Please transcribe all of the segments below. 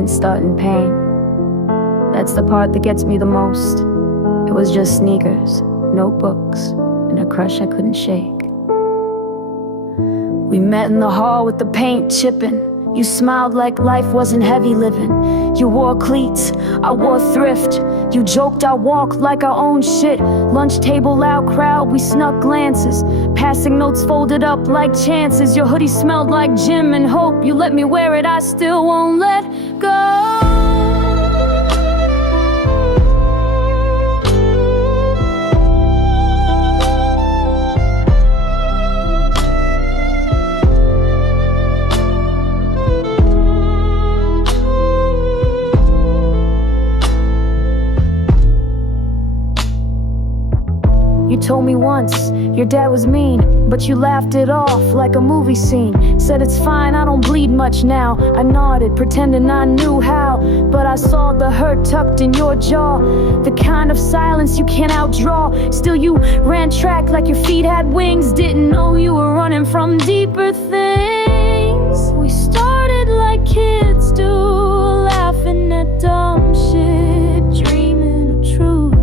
didn't start in pain. That's the part that gets me the most. It was just sneakers, notebooks, and a crush I couldn't shake. We met in the hall with the paint chipping. You smiled like life wasn't heavy living. You wore cleats, I wore thrift. You joked I walked like our own shit. Lunch table, loud crowd, we snuck glances. Passing notes folded up like chances. Your hoodie smelled like gym and hope. You let me wear it, I still won't let go. You told me once your dad was mean, but you laughed it off like a movie scene. Said it's fine, I don't bleed much now. I nodded, pretending I knew how, but I saw the hurt tucked in your jaw, the kind of silence you can't outdraw. Still you ran track like your feet had wings. Didn't know you were running from deeper things. We started like kids do, laughing at dumb shit, dreaming of truth.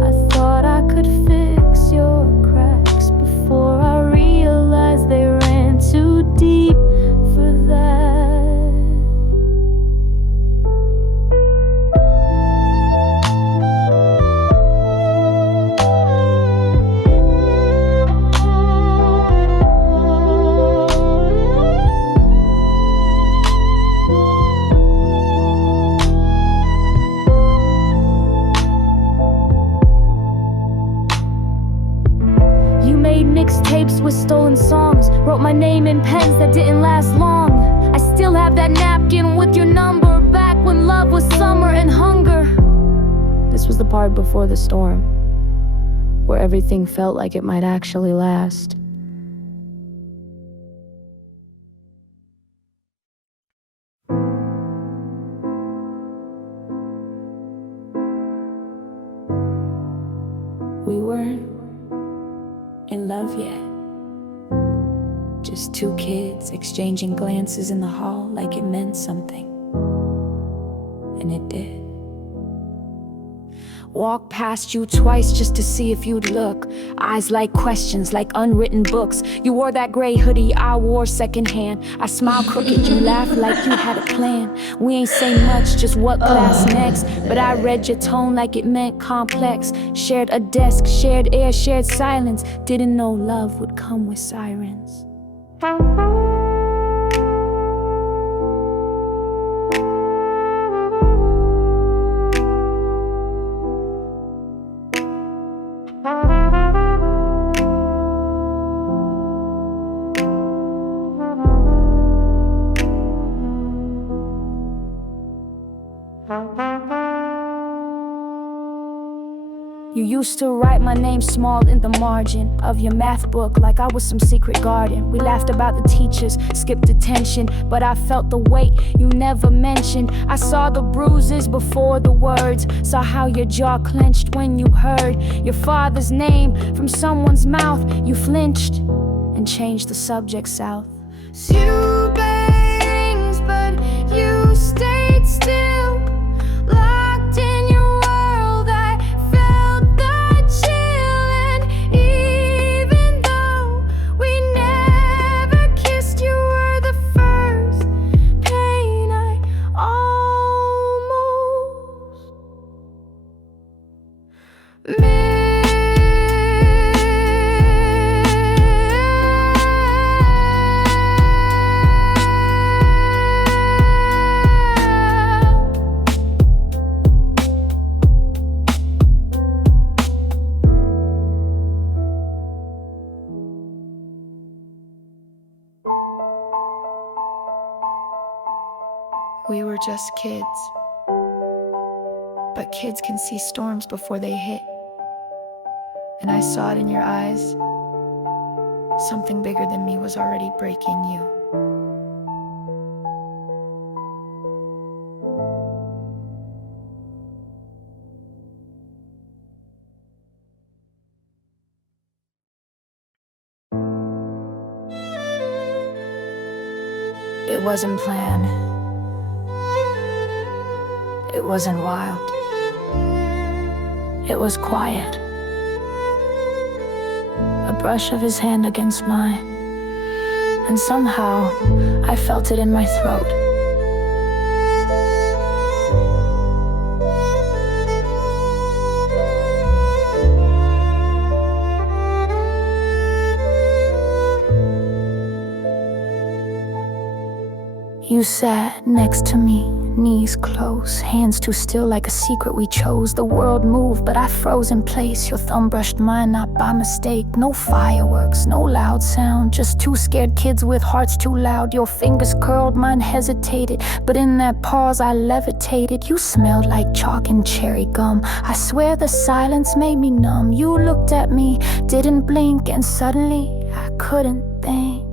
I thought I could fix your cracks before I realized they ran too deep for that. Mixtapes with stolen songs, wrote my name in pens that didn't last long. I still have that napkin with your number, back when love was summer and hunger. This was the part before the storm, where everything felt like it might actually last. We weren't in love yet. Just two kids exchanging glances in the hall like it meant something. And it did. Walk past you twice just to see if you'd look. Eyes like questions, like unwritten books. You wore that gray hoodie, I wore secondhand. I smiled crooked, you laughed like you had a plan. We ain't say much, just what class next. But I read your tone like it meant complex. Shared a desk, shared air, shared silence. Didn't know love would come with sirens. You used to write my name small in the margin of your math book like I was some secret garden. We laughed about the teachers, skipped attention, but I felt the weight you never mentioned. I saw the bruises before the words, saw how your jaw clenched when you heard your father's name from someone's mouth. You flinched and changed the subject south. You bangs, but you stayed still. Locked in your world, I felt the chill. And even though we never kissed, you were the first pain I almost missed. We were just kids, but kids can see storms before they hit. And I saw it in your eyes. Something bigger than me was already breaking you. It wasn't planned. It wasn't wild. It was quiet. A brush of his hand against mine, and somehow I felt it in my throat. You sat next to me, knees close, hands too still like a secret we chose. The world moved, but I froze in place. Your thumb brushed mine, not by mistake. No fireworks, no loud sound, just two scared kids with hearts too loud. Your fingers curled, mine hesitated, but in that pause I levitated. You smelled like chalk and cherry gum. I swear the silence made me numb. You looked at me, didn't blink, and suddenly I couldn't think.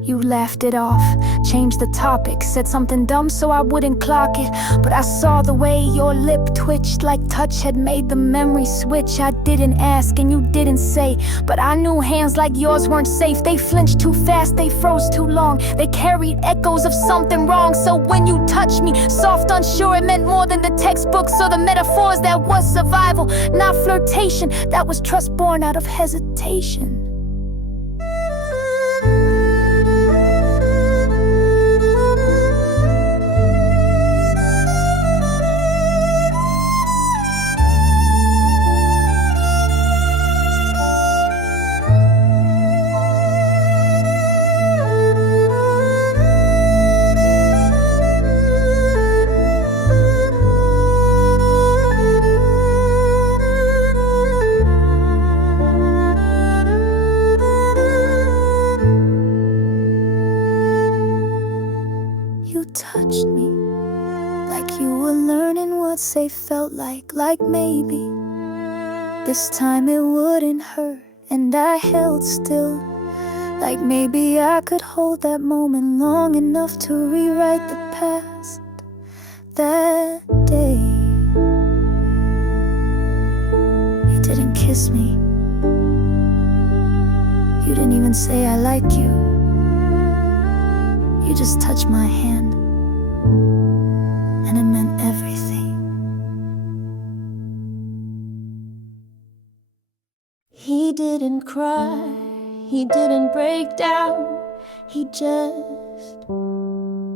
You laughed it off, changed the topic, said something dumb so I wouldn't clock it. But I saw the way your lip twitched, like touch had made the memory switch. I didn't ask and you didn't say, but I knew hands like yours weren't safe. They flinched too fast, they froze too long, they carried echoes of something wrong. So when you touched me, soft, unsure, it meant more than the textbook. So the metaphors, that was survival, not flirtation. That was trust born out of hesitation. Touched me like you were learning what safe felt like maybe this time it wouldn't hurt. And I held still, like maybe I could hold that moment long enough to rewrite the past. That day you didn't kiss me, you didn't even say I like you. You just touched my hand, and it meant everything. He didn't cry, he didn't break down, he just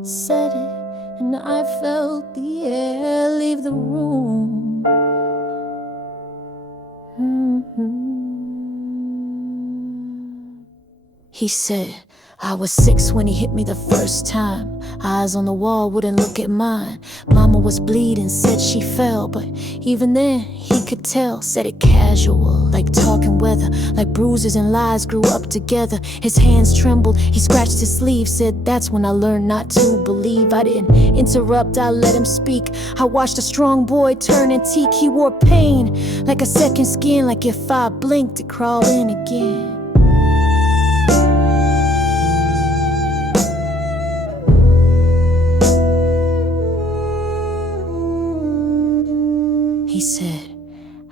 said it, and I felt the air leave the room. He said, I was 6 when he hit me the first time. Eyes on the wall, wouldn't look at mine. Mama was bleeding, said she fell, but even then he could tell. Said it casual, like talking weather, like bruises and lies grew up together. His hands trembled, he scratched his sleeve, said that's when I learned not to believe. I didn't interrupt, I let him speak. I watched a strong boy turn antique. He wore pain like a second skin, like if I blinked it crawled in again. He said,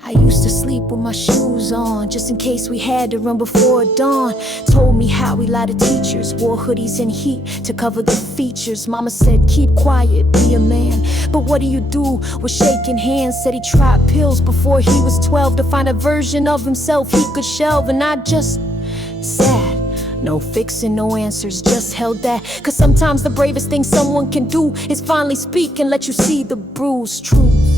I used to sleep with my shoes on, just in case we had to run before dawn. Told me how he lied to teachers, wore hoodies in heat to cover the features. Mama said, keep quiet, be a man. But what do you do with shaking hands? Said he tried pills before he was 12 to find a version of himself he could shelve. And I just sat, no fixing, no answers, just held that. Cause sometimes the bravest thing someone can do is finally speak and let you see the bruised truth.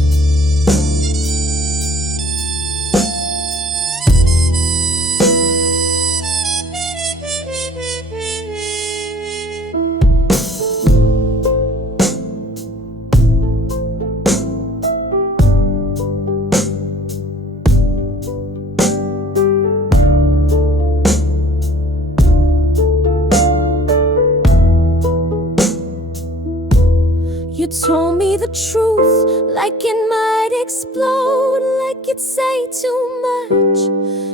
You told me the truth, like it might explode, like you'd say too much,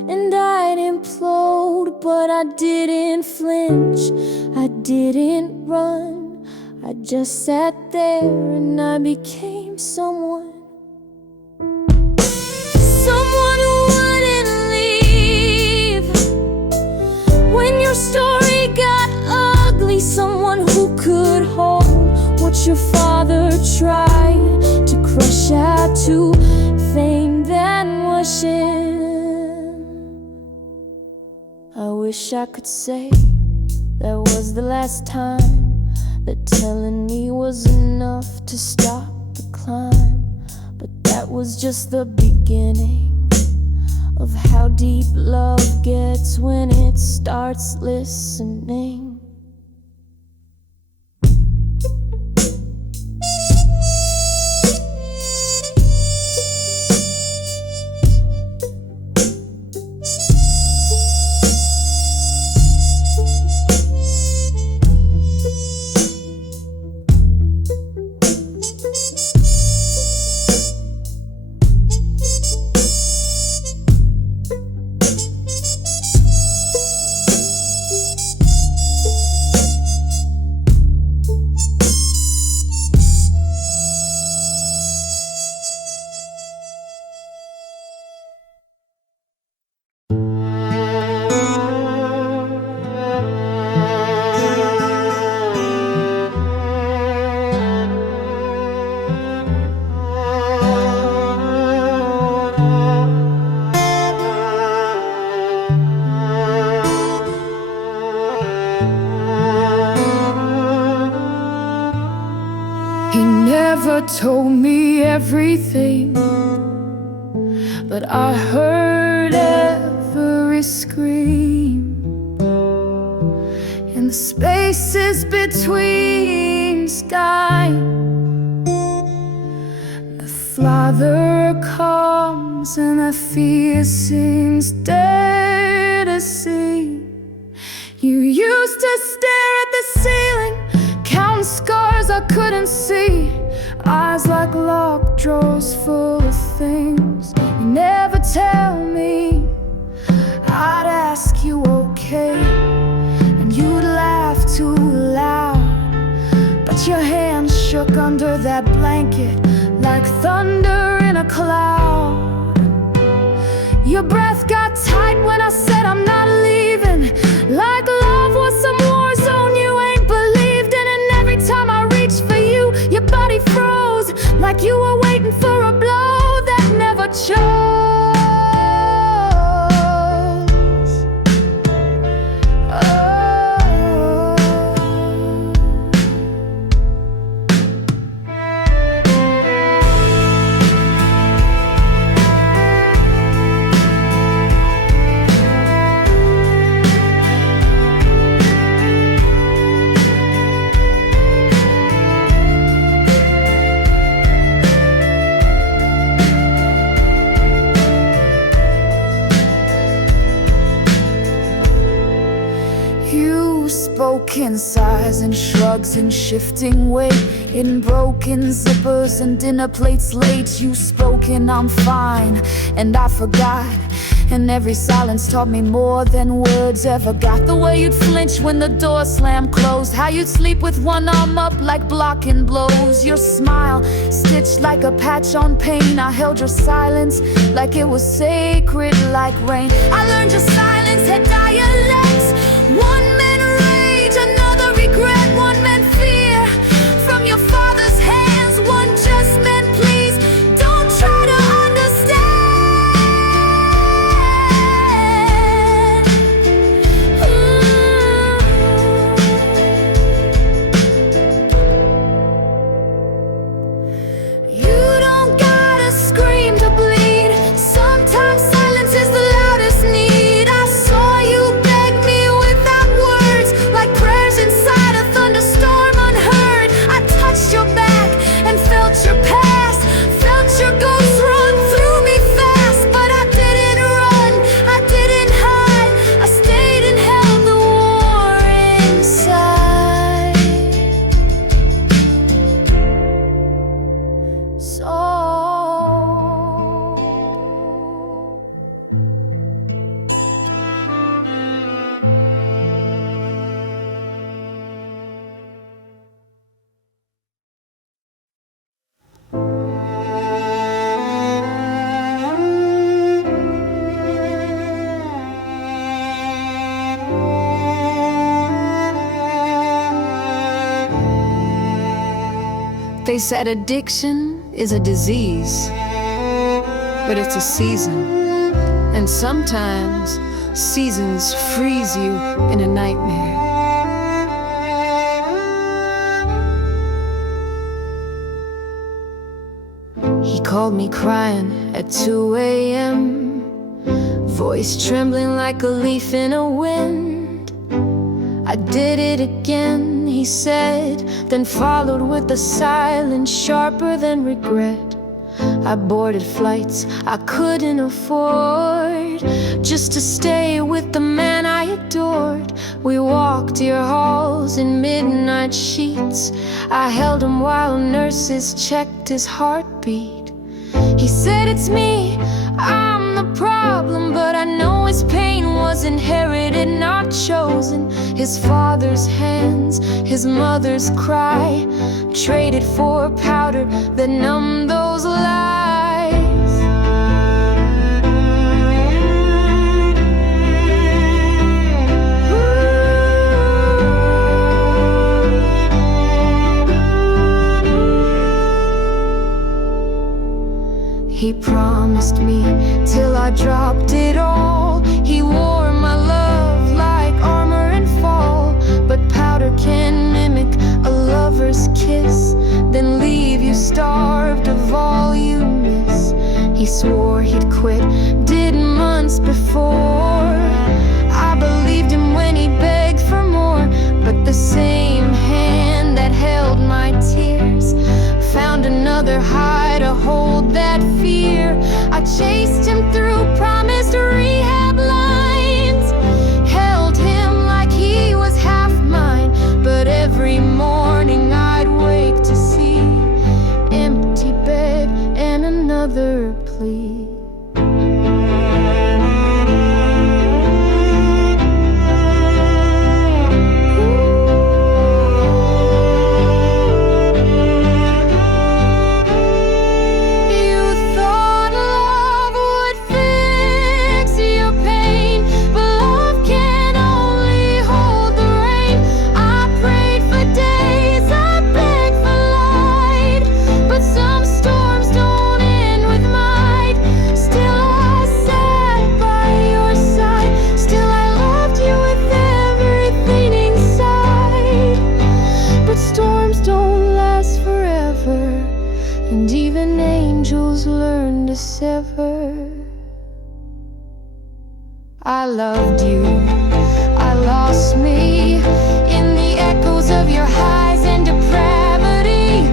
and I'd implode. But I didn't flinch, I didn't run, I just sat there and I became someone. Someone who wouldn't leave when your story got ugly. Someone who could hold what your father tried to crush out to fame, then worship. I wish I could say that was the last time, that telling me was enough to stop the climb. But that was just the beginning of how deep love gets when it starts listening. Told me everything, but I heard every scream in the spaces between sky. The Father comes and the fear seems dead to see. You used to stare at the ceiling, count scars I couldn't see, eyes like locked drawers full of things you never tell me. I'd ask you okay, and you'd laugh too loud, but your hands shook under that blanket like thunder in a cloud. Your breath got tight when I said I'm not leaving, like love was some war zone you ain't believed in. And every time I reached for you, your body froze, like you were waiting for a blow that never chose. In sighs and shrugs and shifting weight, in broken zippers and dinner plates late. You spoke and I'm fine, and I forgot. And every silence taught me more than words ever got. The way you'd flinch when the door slammed closed, how you'd sleep with one arm up like blocking blows. Your smile stitched like a patch on pain. I held your silence like it was sacred, like rain. I learned your silence had dialects. One man rage, another regret, one meant fear from your father's hands, one just meant please don't try to understand. You don't gotta scream to bleed, sometimes silence is the loudest need. I saw you beg me without They said addiction is a disease, but it's a season. And sometimes seasons freeze you in a nightmare. He called me crying at 2 a.m., voice trembling like a leaf in a wind. I did it again, he said, then followed with a silence sharper than regret. I boarded flights I couldn't afford, just to stay with the man I adored. We walked your halls in midnight sheets. I held him while nurses checked his heartbeat. He said, "It's me, I'm the problem," but I know his pain was inherited, not chosen. His father's hands, his mother's cry, traded for powder that numbed those lies. He promised me till I dropped it all. He wore my love like armor and fall. But powder can mimic a lover's kiss, then leave you starved of all you miss. He swore he'd quit, did months before. I believed him when he begged for more, but the same hand that held my tears found another high to hold that fear. I chased him through promised rehab lines, held him like he was half mine. But every morning I'd wake to see empty bed and another plea. And even angels learn to sever. I loved you, I lost me in the echoes of your highs and depravity.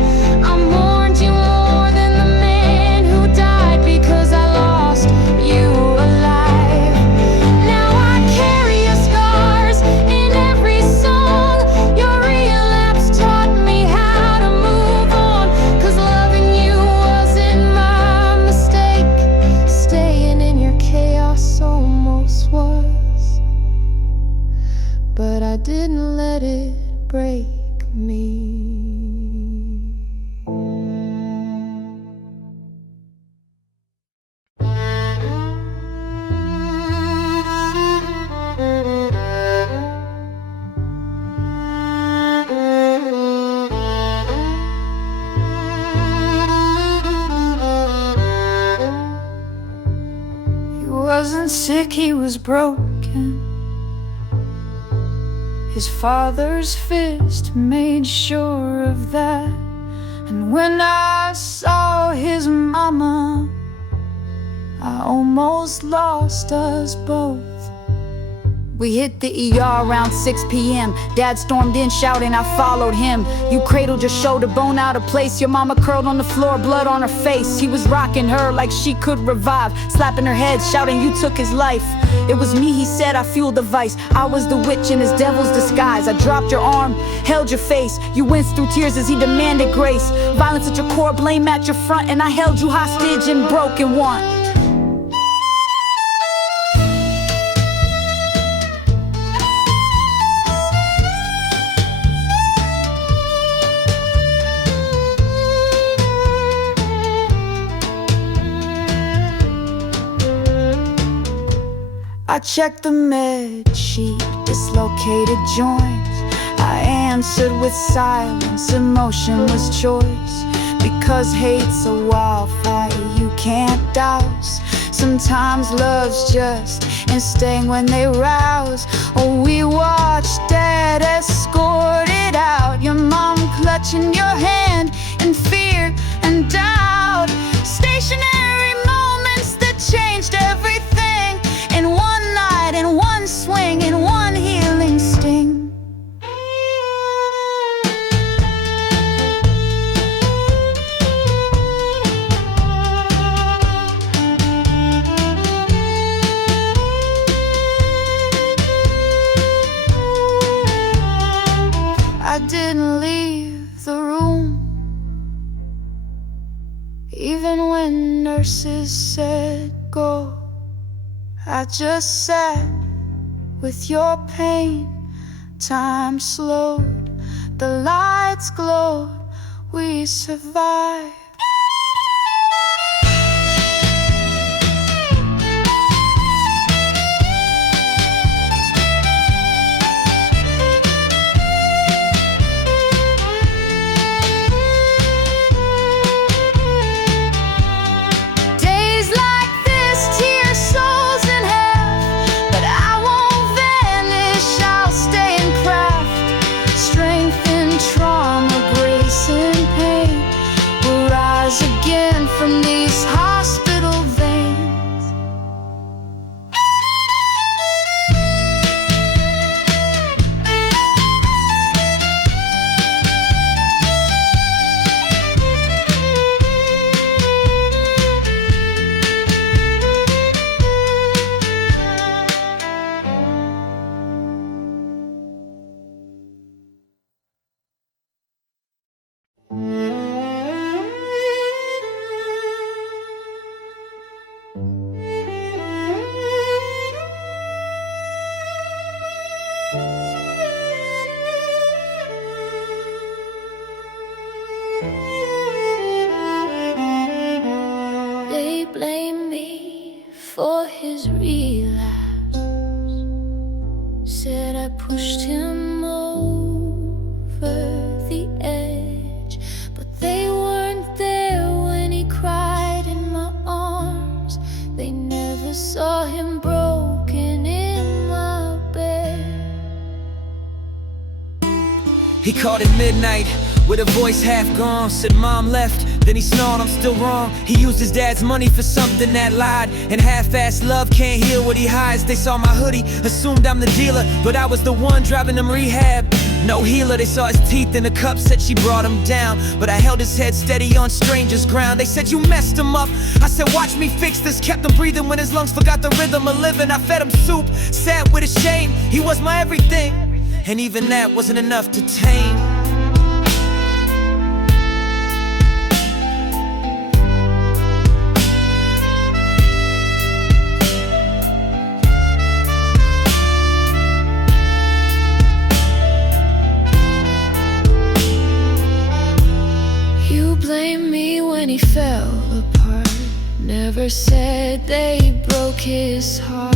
I mourned you more than the man who died, because I lost you alive. Now I carry your scars in every song. Your relapse taught me how to move on, 'cause loving you wasn't my mistake. Staying in your chaos almost was, but I didn't let it break me. He wasn't sick, he was broken. His father's fist made sure of that. And when I saw his mama, I almost lost us both. We hit the ER around 6 p.m. Dad stormed in shouting, I followed him. You cradled your shoulder, bone out of place. Your mama curled on the floor, blood on her face. He was rocking her like she could revive, slapping her head, shouting, you took his life. It was me, he said, I fueled the vice. I was the witch in his devil's disguise. I dropped your arm, held your face. You winced through tears as he demanded grace. Violence at your core, blame at your front, and I held you hostage in broken want. I checked the med sheet, dislocated joints. I I answered with silence, emotion was choice. Because hate's a wildfire you can't douse. Sometimes love's just and staying when they rouse. Oh, we watched Dad escort it out, your mom clutching your hand in fear and doubt. Stationary moments that changed everything, in one night, in one swing, in one healing sting. I didn't leave the room, even when nurses said go. I just sat with your pain. Time slowed, the lights glowed, we survived. From these hospital veins, they blame me for his relapse. Said I pushed him over the edge, but they weren't there when he cried in my arms. They never saw him broken in my bed. He called at midnight with a voice half gone. Said mom left, then he snarled I'm still wrong. He used his dad's money for something that lied, and half-assed love can't heal what he hides. They saw my hoodie, assumed I'm the dealer, but I was the one driving him rehab. No healer, they saw his teeth in the cup, said she brought him down, but I held his head steady on stranger's ground. They said you messed him up, I said watch me fix this. Kept him breathing when his lungs forgot the rhythm of living. I fed him soup, sat with his shame, he was my everything, and even that wasn't enough to tame. Blame me when he fell apart. Never said they broke his heart.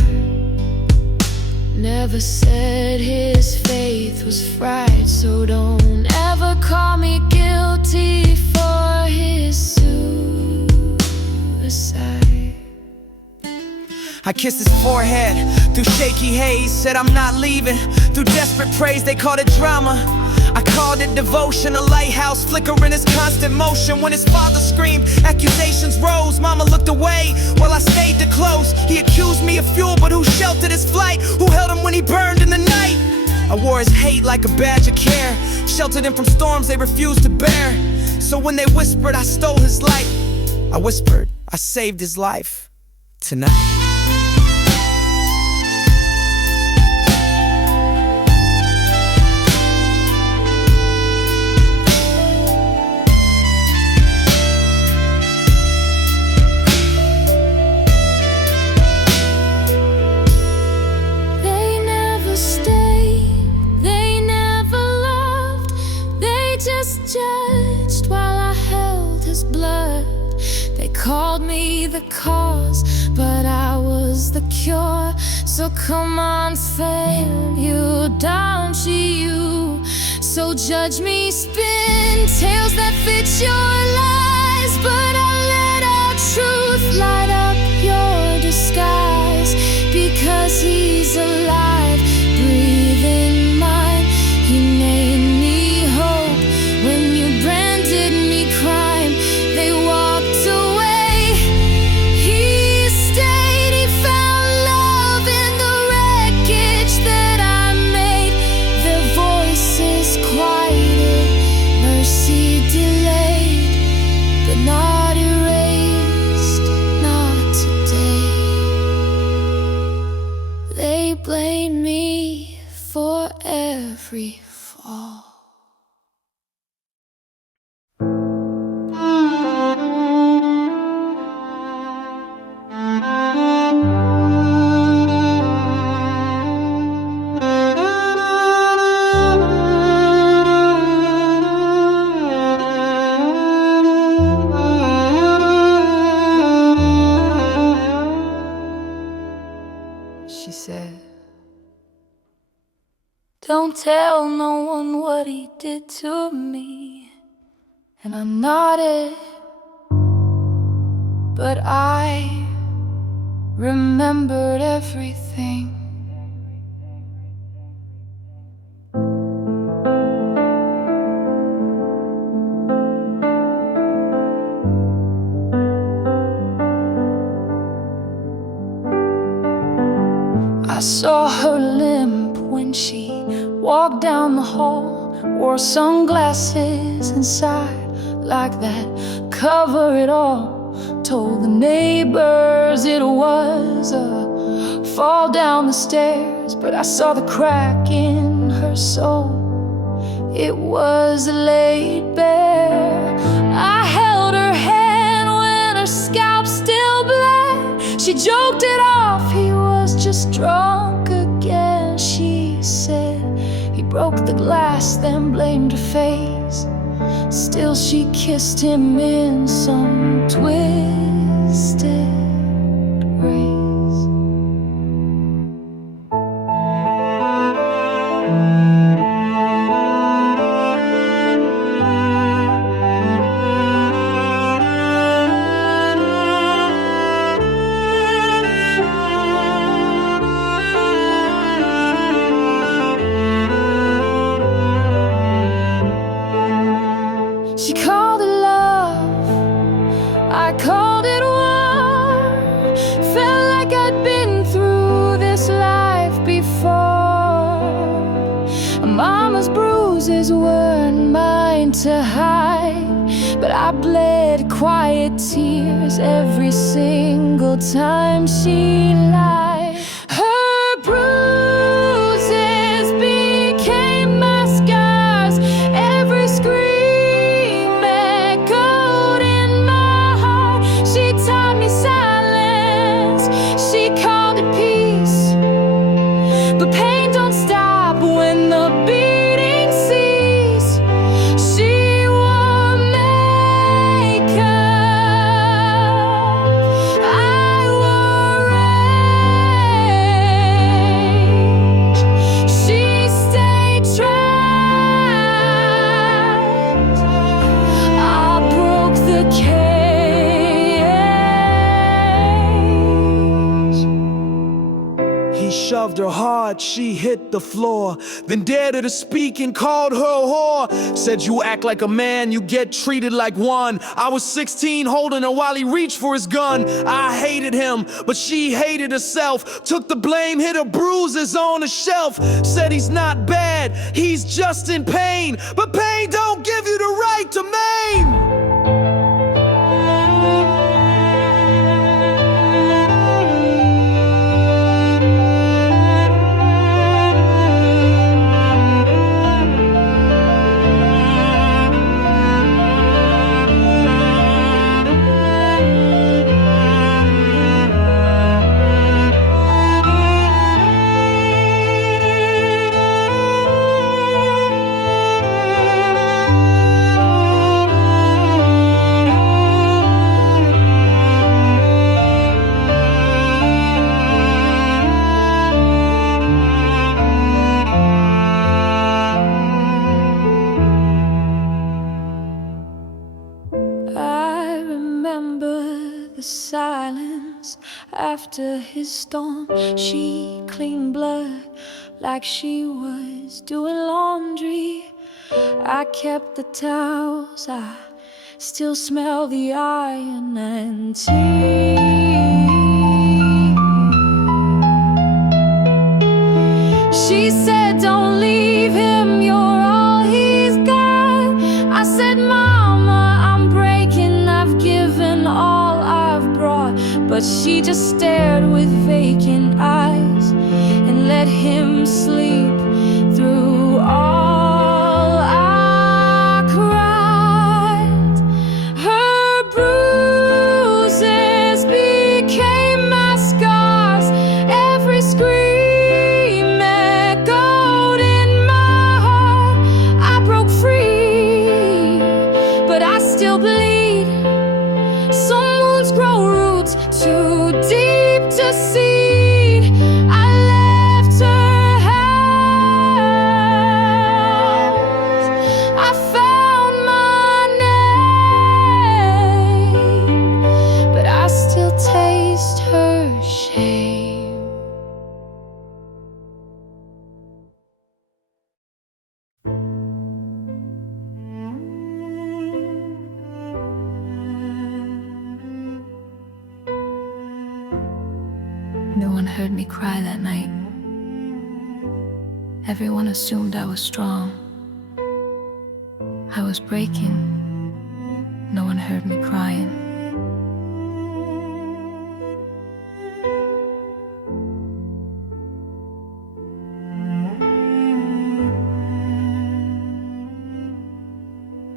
Never said his faith was fried. So don't ever call me guilty for his suicide. I kissed his forehead through shaky haze, said I'm not leaving. Through desperate praise, they called it drama. I called it devotion, a lighthouse flickering his constant motion. When his father screamed, accusations rose. Mama looked away while I stayed too close. He accused me of fuel, but who sheltered his flight? Who held him when he burned in the night? I wore his hate like a badge of care, sheltered him from storms they refused to bear. So when they whispered I stole his light, I whispered I saved his life tonight. Judged while I held his blood. They called me the cause, but I was the cure. So come on, fam, you don't you So judge me, spin tales that fit your lies, but I'll let our truth light up your disguise. Because he's alive, breathing mine. He made me hope when you branded me crime. They walked away, he stayed. He found love in the wreckage that I made. Their voices quieted, mercy delayed, but not erased, not today. They blame me for every fall. She said, don't tell no one what he did to me. And I nodded, but I remembered everything. I saw her limp when she walked down the hall, wore sunglasses inside like that, cover it all. Told the neighbors it was a fall down the stairs, but I saw the crack in her soul. It was laid bare. I held her hand when her scalp still bled. She joked it off, he was just drunk again. She said he broke the glass, then blamed her face. Still she kissed him in some twisted grace. She called it love, I called it war. Felt like I'd been through this life before. Mama's bruises weren't mine to hide, but I bled quiet tears every single time she lied. Her bruises became my scars. Every scream shoved her hard, she hit the floor, then dared her to speak and called her a whore. Said you act like a man, you get treated like one. I was 16 holding her while he reached for his gun. I hated him, but she hated herself. Took the blame, hid her bruises on a shelf. Said he's not bad, he's just in pain, but pain don't give you the right to maim. remember the silence after his storm. She cleaned blood like she was doing laundry. I kept the towels, I still smell the iron and tea. She said, don't leave him, you're all he's got. I said, Mama, I'm breaking, I've given all I've brought. But she just stared with vacant eyes and let him sleep through all I cried. Her bruises became my scars. Every scream echoed in my heart. I broke free, but I still bleed. Some wounds grow roots too deep to seed. I left her house. I found my name, but I still taste her shame. No one heard me cry that night. Everyone assumed I was strong. I was breaking. No one heard me crying.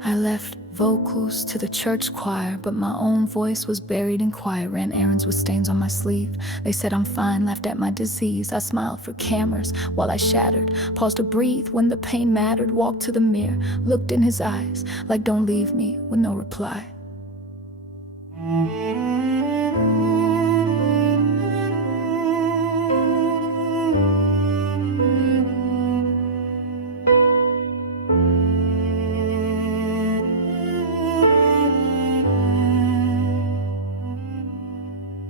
I left vocals to the church choir, but my own voice was buried in quiet. Ran errands with stains on my sleeve. They said I'm fine, laughed at my disease. I smiled for cameras while I shattered. Paused to breathe when the pain mattered. Walked to the mirror, looked in his eyes, like don't leave me, with no reply.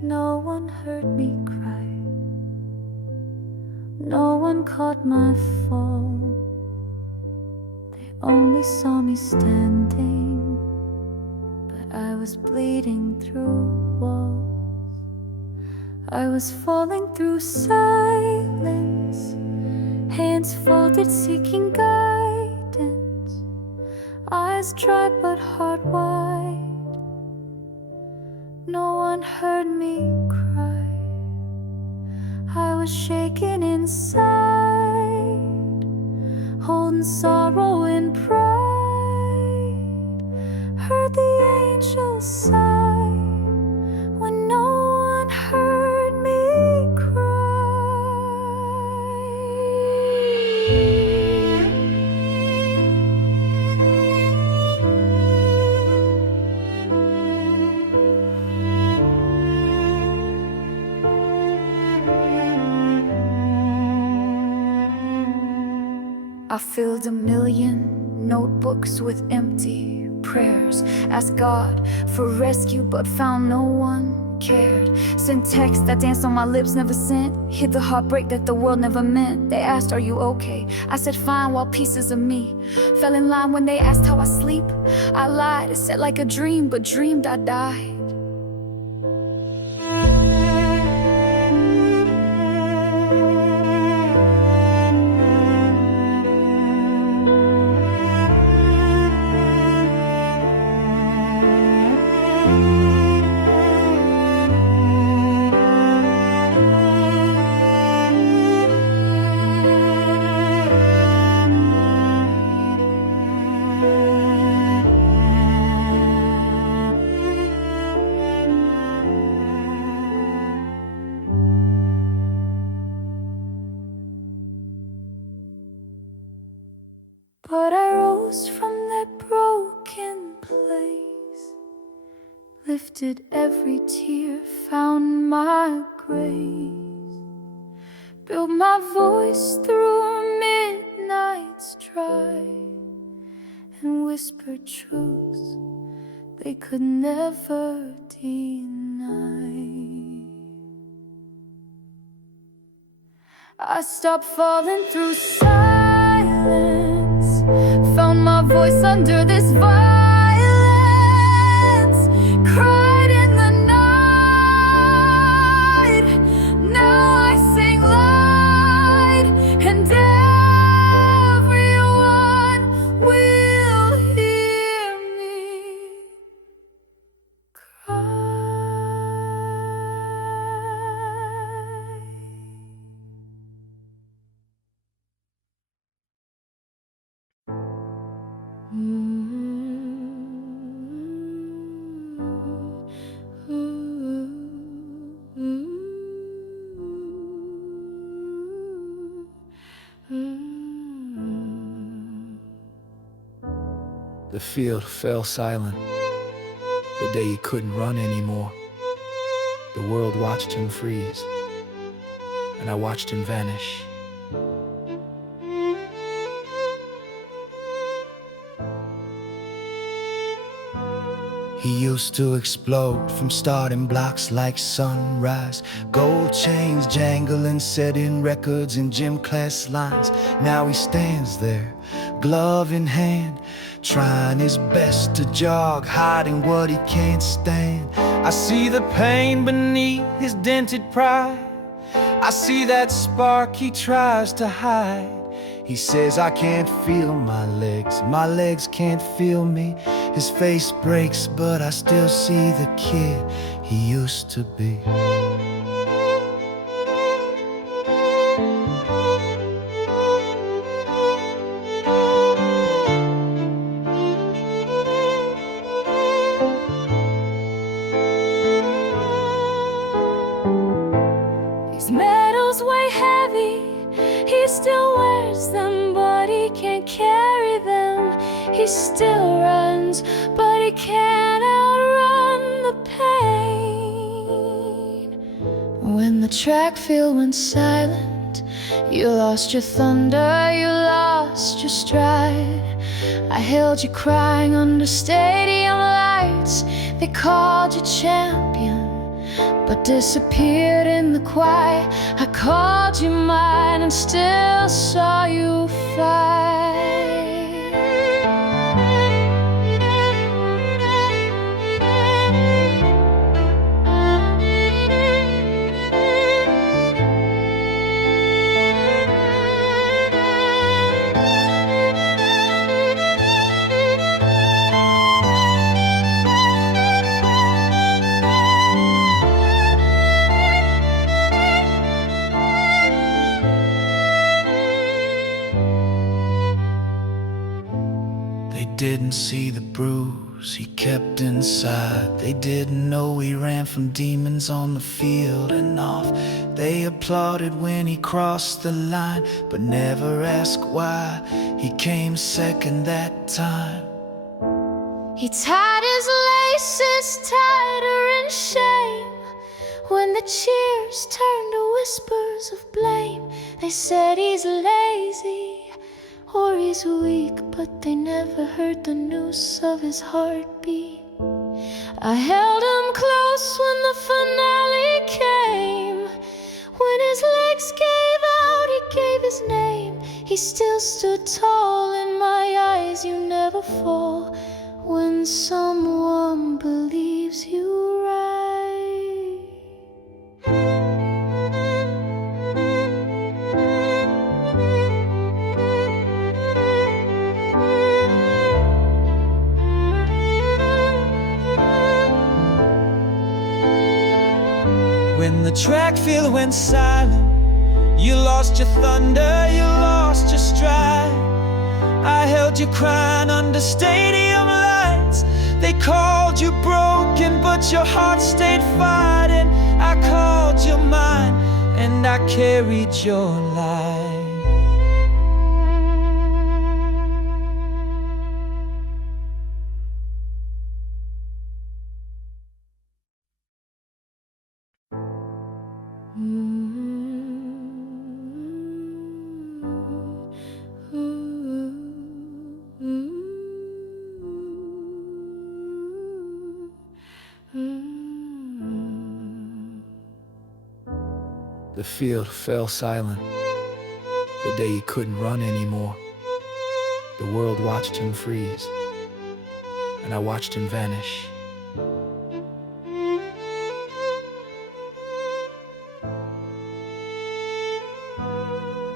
No one heard me cry. No one caught my fall. They only saw me standing, but I was bleeding through walls. I was falling through silence, hands folded seeking guidance, eyes dry but heart wide. No one heard me cry. I was shaking inside, holding sorrow in pride. Heard the angels sigh when no one heard me I filled 1,000,000 notebooks with empty prayers. Asked God for rescue, but found no one cared. Sent texts that danced on my lips, never sent. Hid the heartbreak that the world never meant. They asked, are you okay? I said fine, while pieces of me fell in line when they asked how I sleep. I lied, it said like a dream, but dreamed I died. But I rose from that broken place, lifted every tear, found my grace, built my voice through midnight's dry, and whispered truths they could never deny. I stopped falling through silence, found my voice under this violence, cried in the night. Now I sing light, and everyone will hear me cry. The field fell silent the day he couldn't run anymore. The world watched him freeze, and I watched him vanish. He used to explode from starting blocks like sunrise. Gold chains jangling, setting records in gym class lines. Now he stands there, glove in hand, trying his best to jog, hiding what he can't stand. I see the pain beneath his dented pride. I see that spark he tries to hide. He says, I can't feel my legs can't feel me. His face breaks, but I still see the kid he used to be. These medals weigh heavy, he still wears them, but he can't carry them. He still runs, but he can't outrun the pain. When the track field went silent, you lost your thunder, you lost your stride. I held you crying under stadium lights. They called you champion, but disappeared in the quiet. I called you mine and still saw you fight. They didn't see the bruise he kept inside. They didn't know he ran from demons on the field and off. They applauded when he crossed the line, but never asked why he came second that time. He tied his laces tighter in shame. When the cheers turned to whispers of blame, they said he's lazy or he's weak, but they never heard the news of his heartbeat. I held him close when the finale came. When his legs gave out, he gave his name. He still stood tall in my eyes. You never fall when someone believes you right. When the track field went silent, you lost your thunder, you lost your stride. I held you crying under stadium lights. They called you broken, but your heart stayed fighting. I called you mine, and I carried your light. The field fell silent. The day he couldn't run anymore. The world watched him freeze, and I watched him vanish.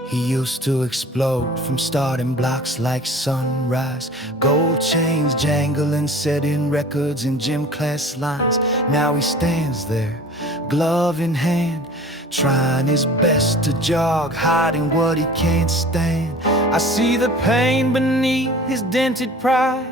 He used to explode from starting blocks like sunrise. Gold chains jangling, setting records in gym class lines. Now he stands there, glove in hand, trying his best to jog, hiding what he can't stand. I see the pain beneath his dented pride.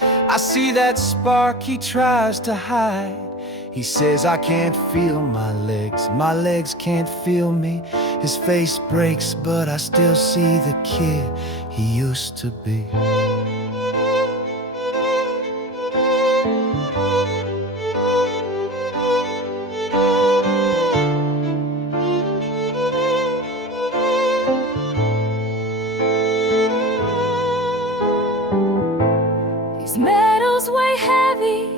I see that spark he tries to hide. He says, I can't feel my legs can't feel me. His face breaks, but I still see the kid he used to be. These medals weigh heavy,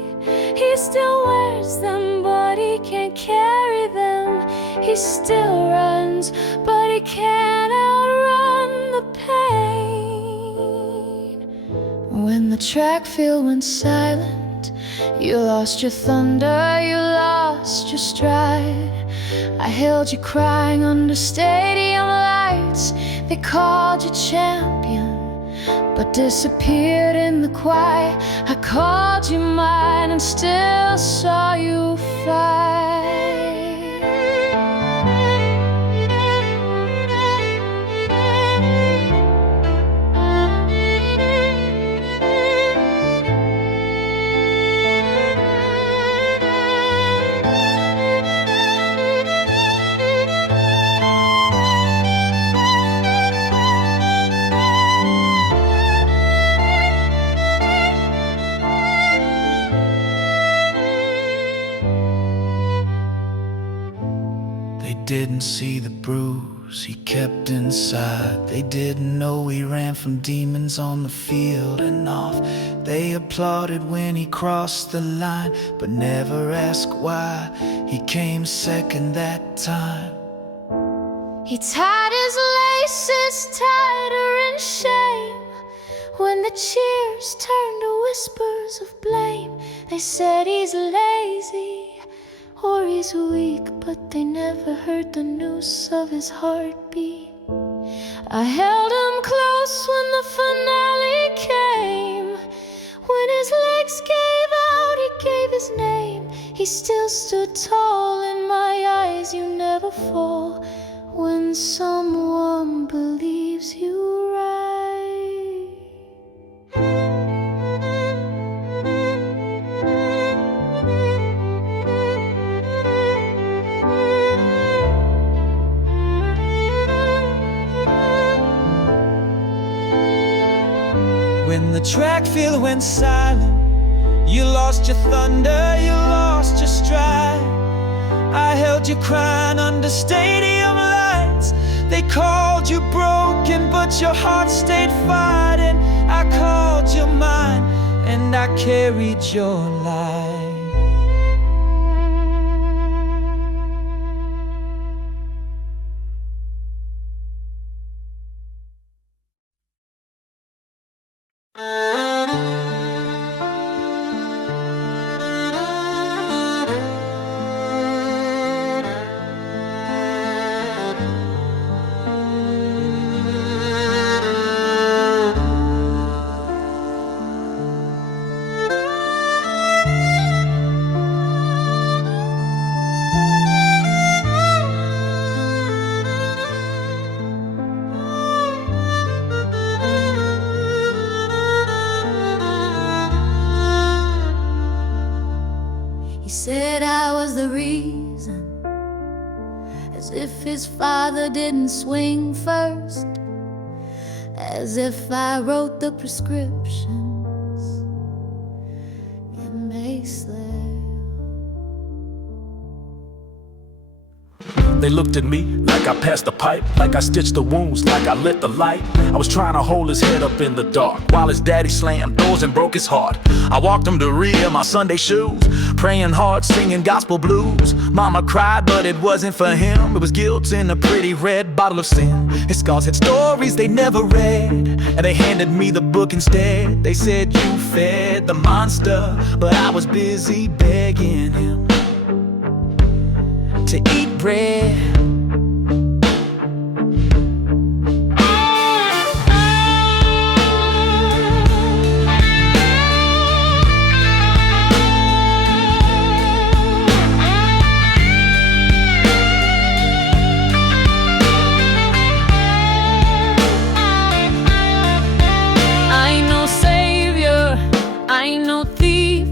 he still wears them, but he can't carry them. He still runs, but he can't outrun the pain. When the track field went silent, you lost your thunder, you lost your stride. I held you crying under stadium lights. They called you champion, but disappeared in the quiet. I called you mine and still saw you fight. They didn't see the bruise he kept inside. They didn't know he ran from demons on the field and off. They applauded when he crossed the line, but never asked why he came second that time. He tied his laces tighter in shame. When the cheers turned to whispers of blame, they said he's lazy or he's weak, but they never heard the noose of his heartbeat. I held him close when the finale came. When his legs gave out, he gave his name. He still stood tall in my eyes. You never fall when someone believes you right. When the track field went silent, you lost your thunder, you lost your stride. I held you crying under stadium lights. They called you broken, but your heart stayed fighting. I called you mine, and I carried your light. He said I was the reason, as if his father didn't swing first, as if I wrote the prescriptions in Mayslayer. They looked at me like I passed the pipe, like I stitched the wounds, like I lit the light. I was trying to hold his head up in the dark while his daddy slammed doors and broke his heart. I walked him to Rhea in my Sunday shoes, praying hard, singing gospel blues. Mama cried, but it wasn't for him. It was guilt in a pretty red bottle of sin. His scars had stories they never read, and they handed me the book instead. They said, you fed the monster, but I was busy begging him to eat bread.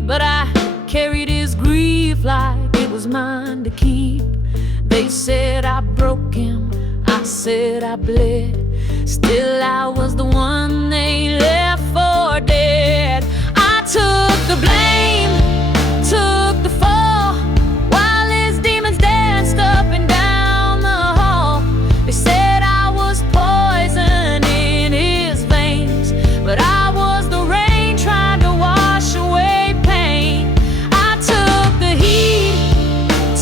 But I carried his grief like it was mine to keep. They said I broke him, I said I bled. Still I was the one they left for dead. I took the blame, took the fall, while his demons danced up and down the hall. They said I was poison in his veins, but I was the rain trying to wash away.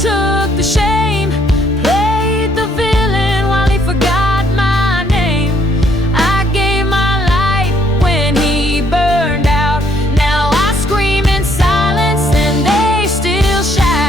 Took the shame, played the villain while he forgot my name. I gave my light when he burned out. Now I scream in silence and they still shout.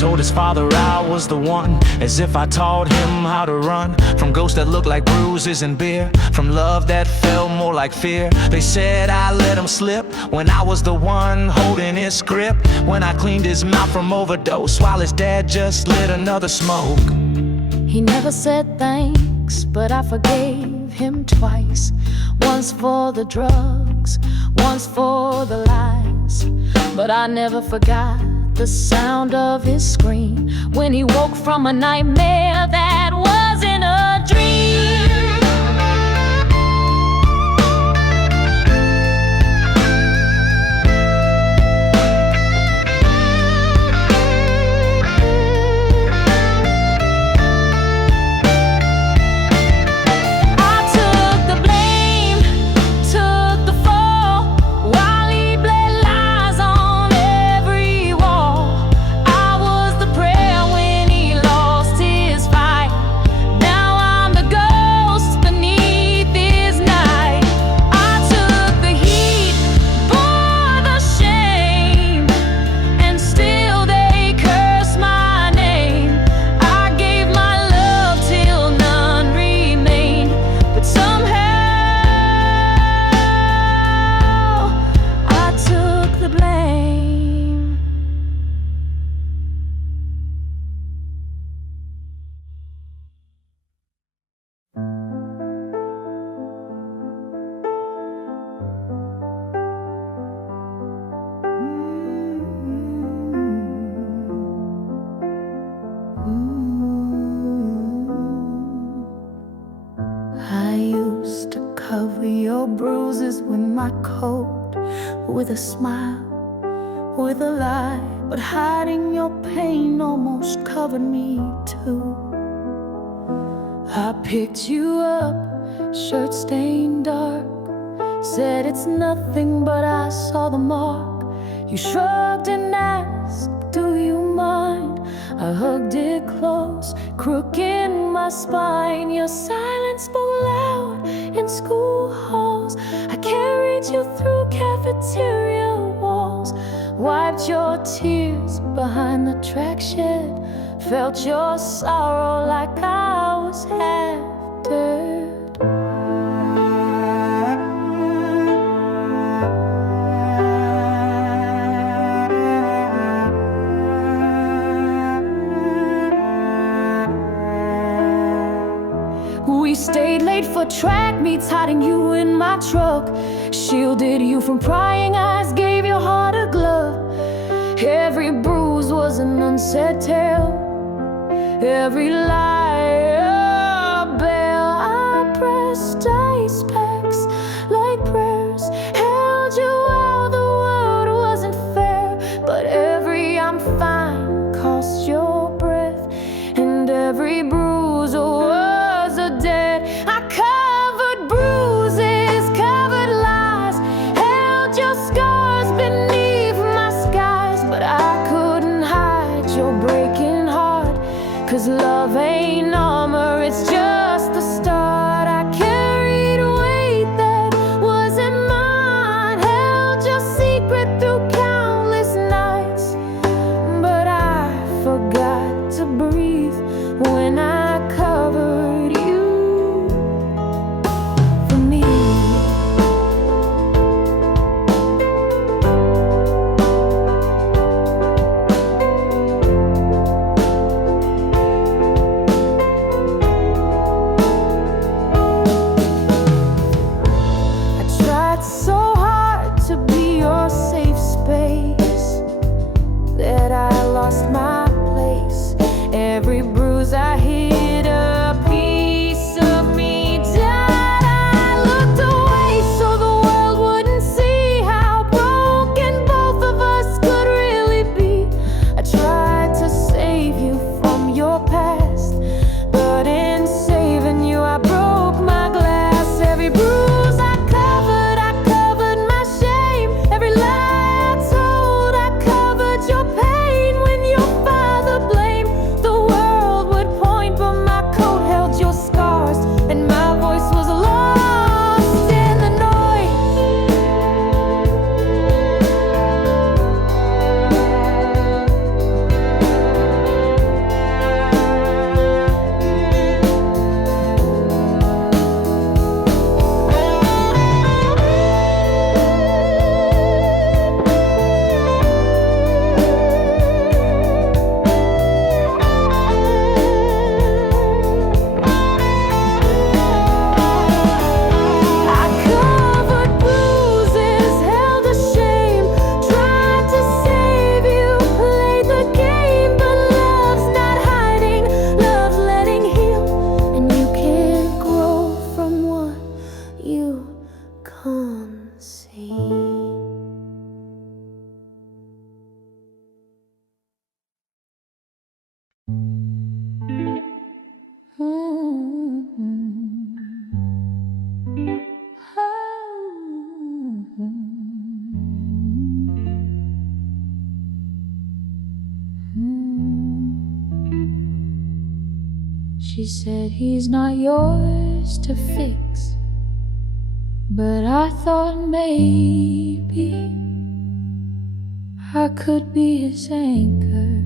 Told his father I was the one, as if I taught him how to run from ghosts that looked like bruises and beer, from love that felt more like fear. They said I let him slip when I was the one holding his script, when I cleaned his mouth from overdose while his dad just lit another smoke. He never said thanks, but I forgave him twice. Once for the drugs, once for the lies. But I never forgot the sound of his scream when he woke from a nightmare that wasn't a dream. Cover your bruises with my coat, with a smile, with a lie. But hiding your pain almost covered me too. I picked you up, shirt stained dark, said it's nothing, but I saw the mark. You shrugged and asked, do you mind? I hugged it close, crook in my spine. Your silence spoke loud in school halls. I carried you through cafeteria walls, wiped your tears behind the track shed, felt your sorrow like I was half dirt. We stayed late for track meets, hiding you in my truck, shielded you from prying eyes, gave your heart a glove. Every said tell. Every lyre bell I pressed ice packs like prayers, held you while the world wasn't fair. But every I'm fine cost your breath, and every bruise was a debt. I covered bruises, covered lies, held your scars beneath my skies. But I couldn't hide your breaking heart, 'cause love ain't armor, it's just the start. I carried weight that wasn't mine, held your secret through countless nights. But I forgot to breathe when I covered you for me. I tried so hard to be your safe space that I lost my place. Every bruise I hid, a piece of me died. I looked away so the world wouldn't see how broken both of us could really be. I tried to save you from your past, but in saving you I broke my glass. Every bruise I covered my shame. Every lie I told, I covered your pain. When your father blamed, the world would point, but my coat held your scars, and my voice was lost in the noise. I covered bruises, held a shame, tried to save you, played the game. But love's not hiding, love's letting heal, and you can't grow from what you can't see. She said he's not yours to fix, but I thought maybe I could be his anchor.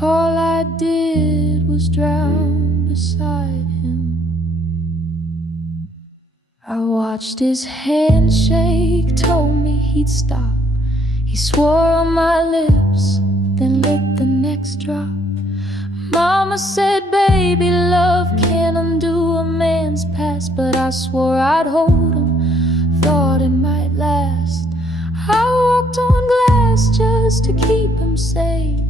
All I did was drown beside him. I watched his handshake, told me he'd stop. He swore on my lips, then lit the next drop. Mama said, baby, love can't undo a man's past, but I swore I'd hold him, thought it might last. I walked on glass just to keep him sane.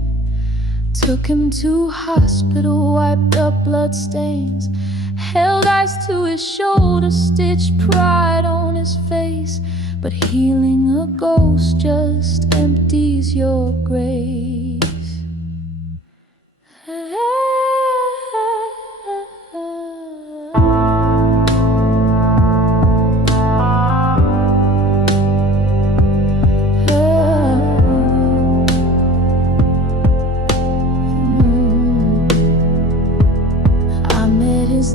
Took him to hospital, wiped up blood stains, held ice to his shoulder, stitched pride on his face. But healing a ghost just empties your grave.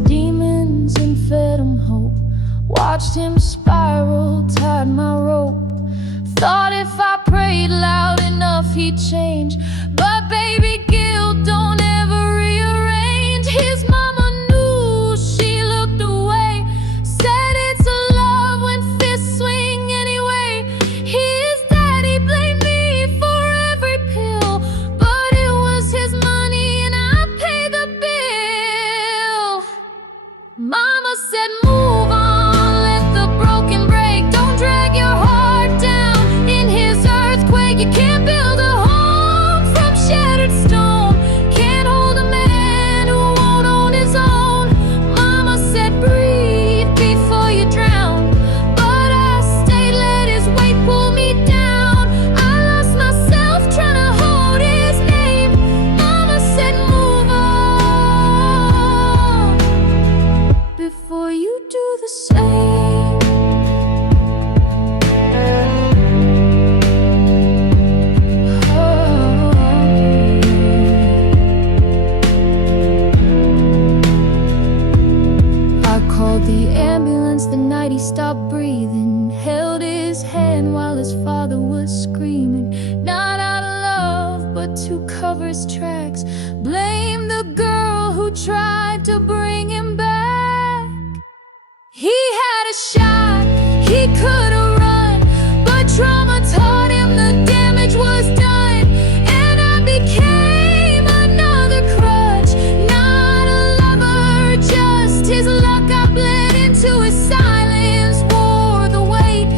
Demons and fed him hope, watched him spiral, tied my rope. Thought if I prayed loud enough he'd change. breathing, held his hand while his father was screaming, not out of love, but to cover his tracks. Blame the girl who tried to bring him back. He had a shot, he could have run, but trauma taught him the damage was done. And I became another crutch, not a lover, just his luck. I bled into his silence, wore the weight,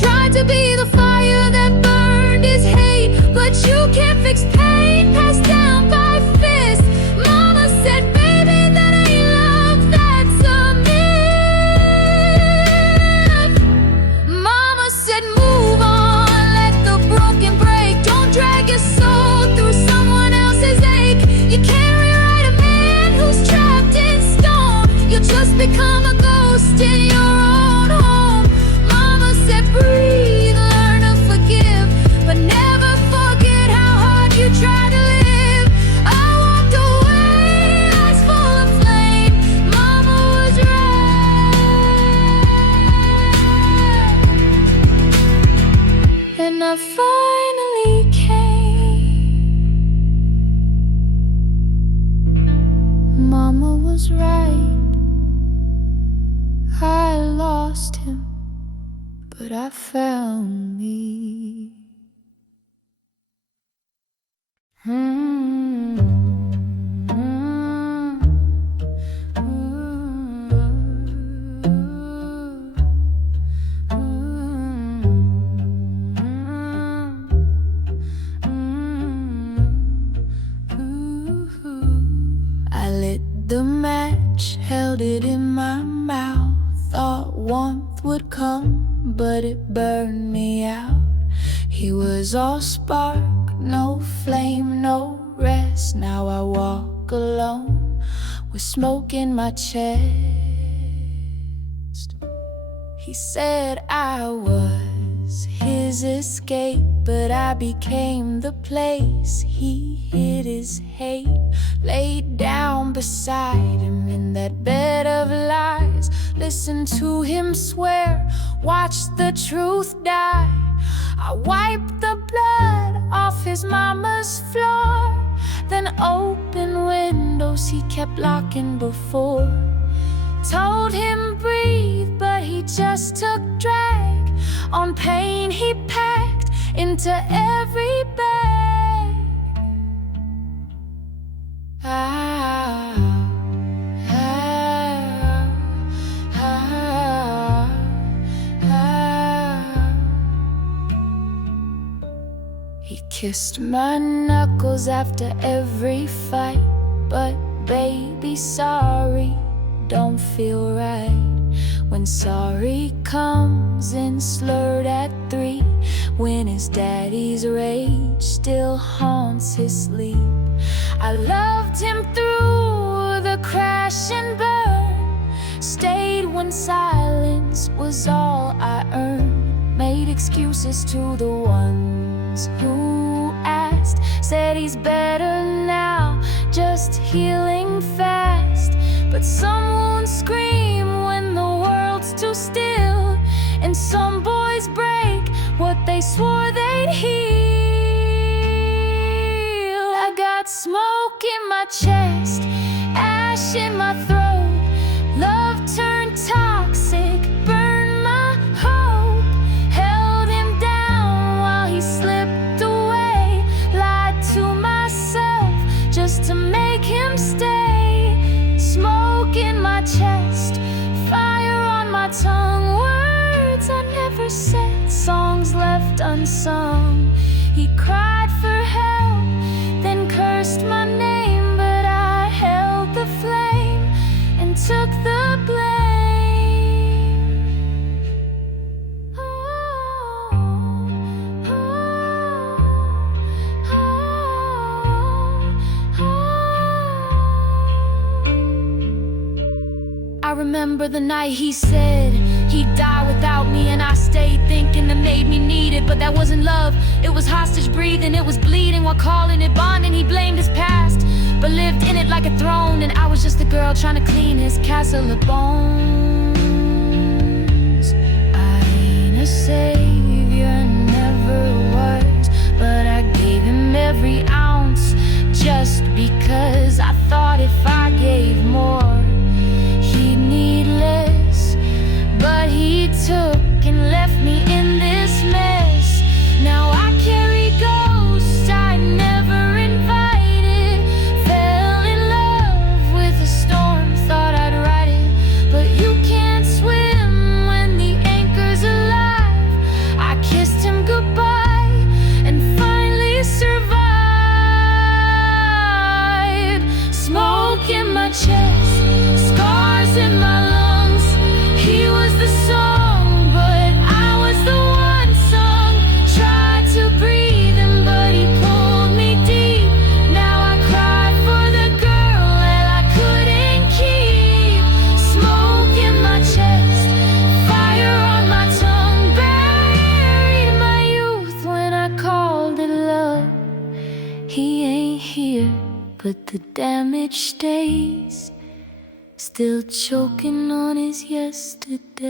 tried to be the fire that burned his hate. But you can't fix pain passed down by fist. Mama said, baby, that ain't love, that's a myth. Mama said, move on, let the broken break. Don't drag your soul through someone else's ache. You can't rewrite a man who's trapped in stone. You'll just become a ghost in your own home. Mama said, breathe, learn to forgive, but never forget how hard you tried to live. I walked away, eyes full of flame. Mama was right. And I finally came. Mama was right. I lost him, but I found me. I lit the match, held it in my mouth, thought warmth would come, but it burned me out. He was all spark, no flame, no rest. Now I walk alone with smoke in my chest. He said I was his escape, but I became the place he hid his hate. Laid down beside him in that bed of lies, listened to him swear, watched the truth die. I wiped the blood off his mama's floor, then opened windows he kept locking before. Told him breathe, but he just took drag on pain he packed into every bag. He kissed my knuckles after every fight, but baby, sorry don't feel right. When sorry comes in slurred at 3, when his daddy's rage still haunts his sleep. I loved him through the crash and burn, stayed when silence was all I earned, made excuses to the ones who asked, said he's better now, just healing fast. But some wounds scream when the world's too still, and some boys break what they swore they'd heal. I got smoke in my chest, ash in my throat, love turned toxic, burned my hope. Held him down while he slipped away, lied to myself just to make him stay. Smoke in my chest, fire on my tongue, words I never said, songs left unsung. He cried for help, then cursed my name, but I held the flame and took the blame. I remember the night he said he'd die without me, and I stayed thinking that made me need it. But that wasn't love, it was hostage breathing, it was bleeding while calling it bonding. He blamed his past, but lived in it like a throne, and I was just a girl trying to clean his castle of bones. I but the damage stays, still choking on his yesterday.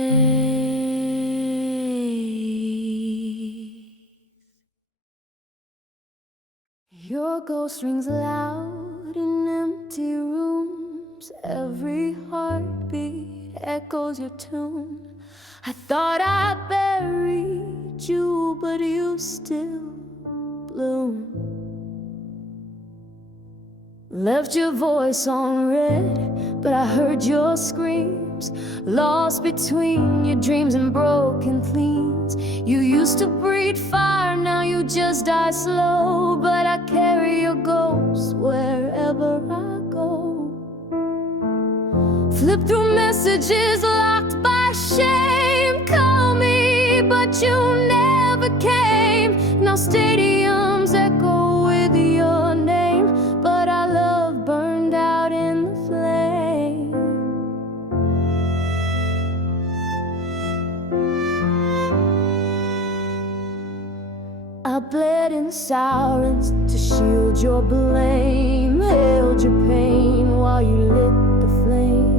Your ghost rings loud in empty rooms. Every heartbeat echoes your tune. I thought I buried you, but you still bloom. Left your voice on red, but I heard your screams, lost between your dreams and broken themes. You used to breathe fire, now you just die slow, but I carry your ghost wherever I go. Flip through messages locked by shame. Call me, but you never came. Now stadiums echo with your name, but our love burned out in the flame. I bled in silence to shield your blame, held your pain while you lit the flame.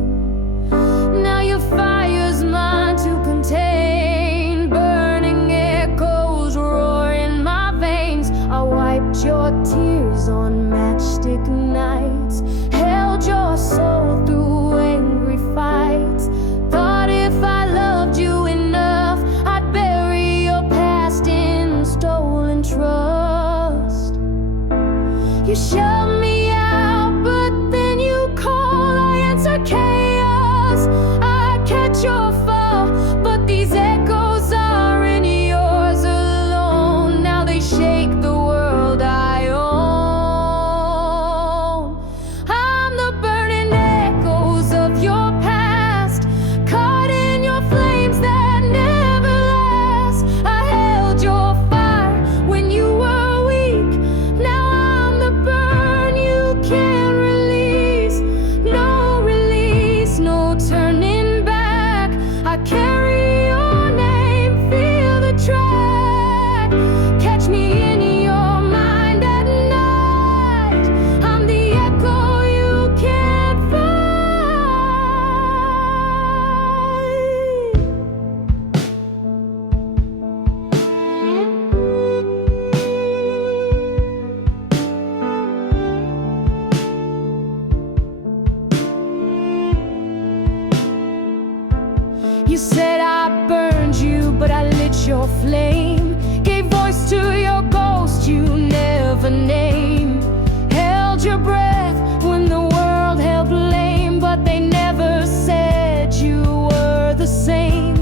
Now your fire's mine to contain, burning echoes roar in my veins. I wiped your tears on matchstick nights, held your soul through angry fights. Thought if I loved you enough, I'd bury your past in stolen trust. You shut me out, but then you call, I answer chaos. I catch your fall, but these echoes are in yours alone. Now they shake the world I own. I'm the burning echoes of your past, caught in your flames that never last. I held your fire when you were weak. Now I'm the burn you can't release. No release, no turning back. I carry your name, feel the track. Catch me in your mind at night. I'm the echo you can't fight. You said I burned you, but I lit your flame. Gave voice to your ghost you never named. Held your breath when the world held blame, but they never said you were the same.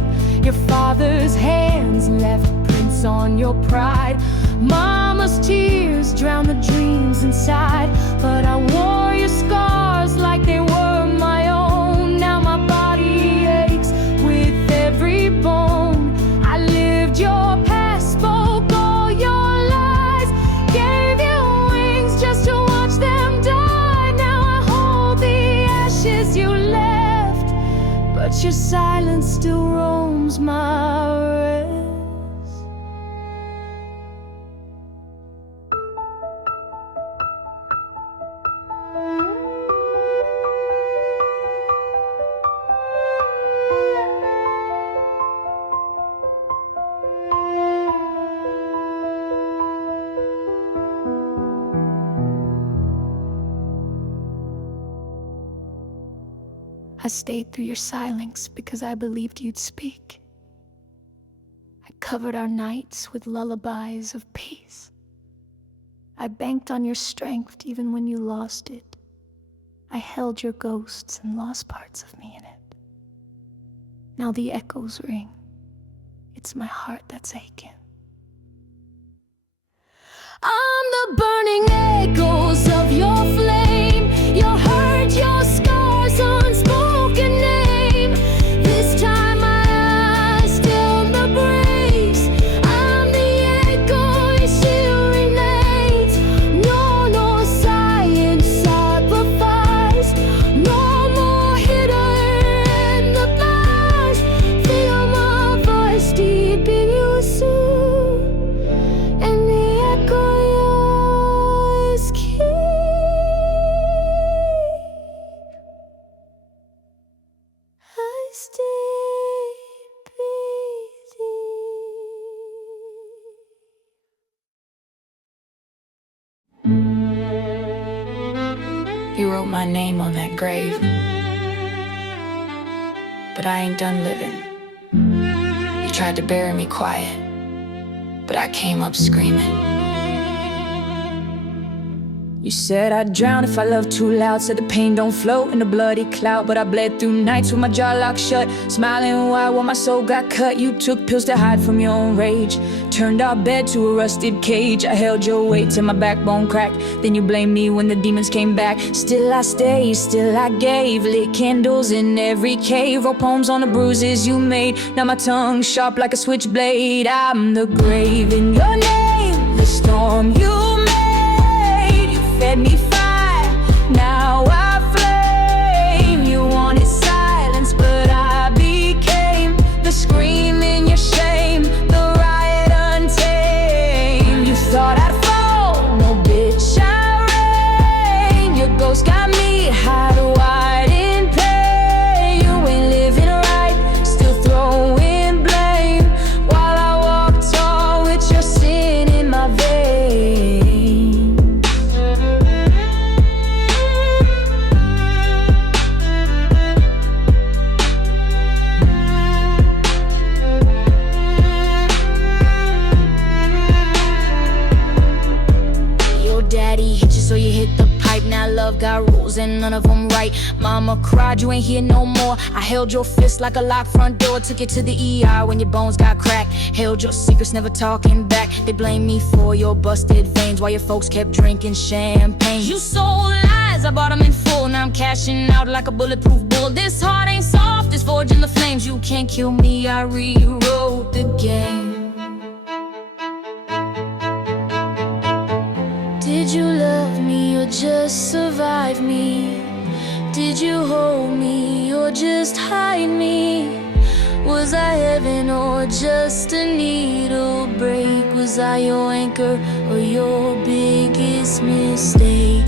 Your father's hands left prints on your pride. Mama's tears drowned the dreams inside, but I wore your scars like they were my own. Now my body aches with every bone. I lived your past, spoke all your lies, gave you wings just to watch them die. Now I hold the ashes you left, but your silence still roams my rest. I stayed through your silence because I believed you'd speak. I covered our nights with lullabies of peace. I banked on your strength even when you lost it. I held your ghosts and lost parts of me in it. Now the echoes ring. It's my heart that's aching. I'm the burning echoes of your flame. Your hurt, your scars, unspoken name. This time my eyes still the breeze. I'm the echo, it still remains. No science sacrifice. No more hidden in the past. Feel my voice deep in your soul, and the echo yours keep. He wrote my name on that grave. But I ain't done living. He tried to bury me quiet, but I came up screaming. You said I'd drown if I loved too loud. Said the pain don't float in a bloody cloud. But I bled through nights with my jaw locked shut, smiling wide while my soul got cut. You took pills to hide from your own rage, turned our bed to a rusted cage. I held your weight till my backbone cracked. Then you blamed me when the demons came back. Still I stayed, still I gave. Lit candles in every cave. Wrote poems on the bruises you made. Now my tongue's sharp like a switchblade. I'm the grave in your name, the storm you made. Fed me fire, now I flame. You wanted silence, but I became the scream in your shame, the riot untamed. You thought I'd fall, no bitch, I reign. Your ghost got me hide wide in pain. You ain't living right, still throwing blame, while I walk tall with your sin in my veins. So you hit the pipe, now love got rules and none of them right. Mama cried, you ain't here no more. I held your fist like a locked front door. Took you to the ER when your bones got cracked. Held your secrets, never talking back. They blame me for your busted veins while your folks kept drinking champagne. You sold lies, I bought them in full. Now I'm cashing out like a bulletproof bull. This heart ain't soft, it's forging the flames. You can't kill me, I rewrote the game. Did you love me or just survive me? Did you hold me or just hide me? Was I heaven or just a needle break? Was I your anchor or your biggest mistake?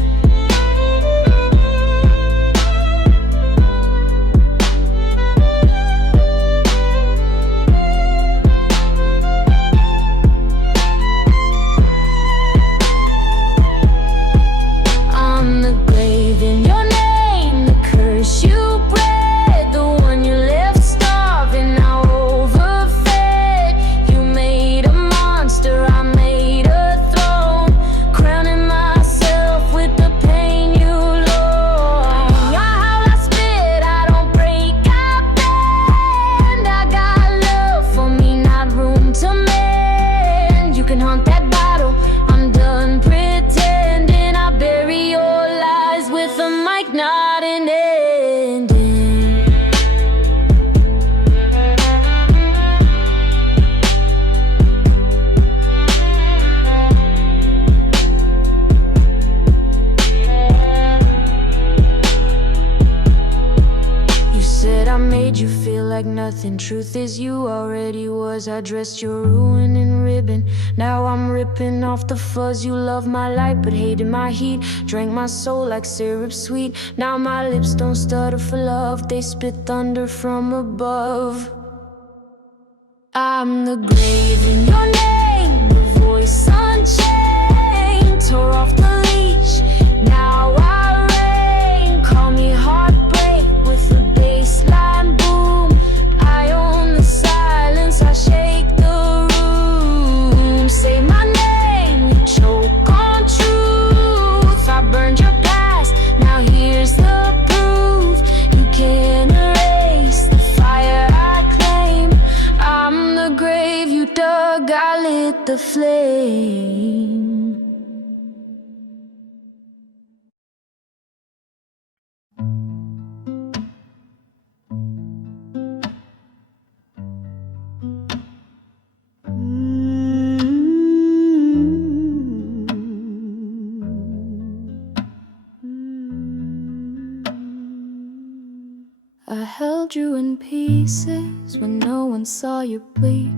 Nothing. Truth is you already was. I dressed your ruin in ribbon. Now I'm ripping off the fuzz. You love my light but hated my heat. Drank my soul like syrup sweet. Now my lips don't stutter for love. They spit thunder from above. I'm the grave in your name, the voice unchained. Tore off the leash, now I reign. Call me heartbreak with a bassline boom. I own the silence, I shake the room. Say my name, you choke on truth. I burned your past, now here's the proof. You can't erase the fire I claim. I'm the grave you dug, I lit the flame. I held you in pieces when no one saw you bleed.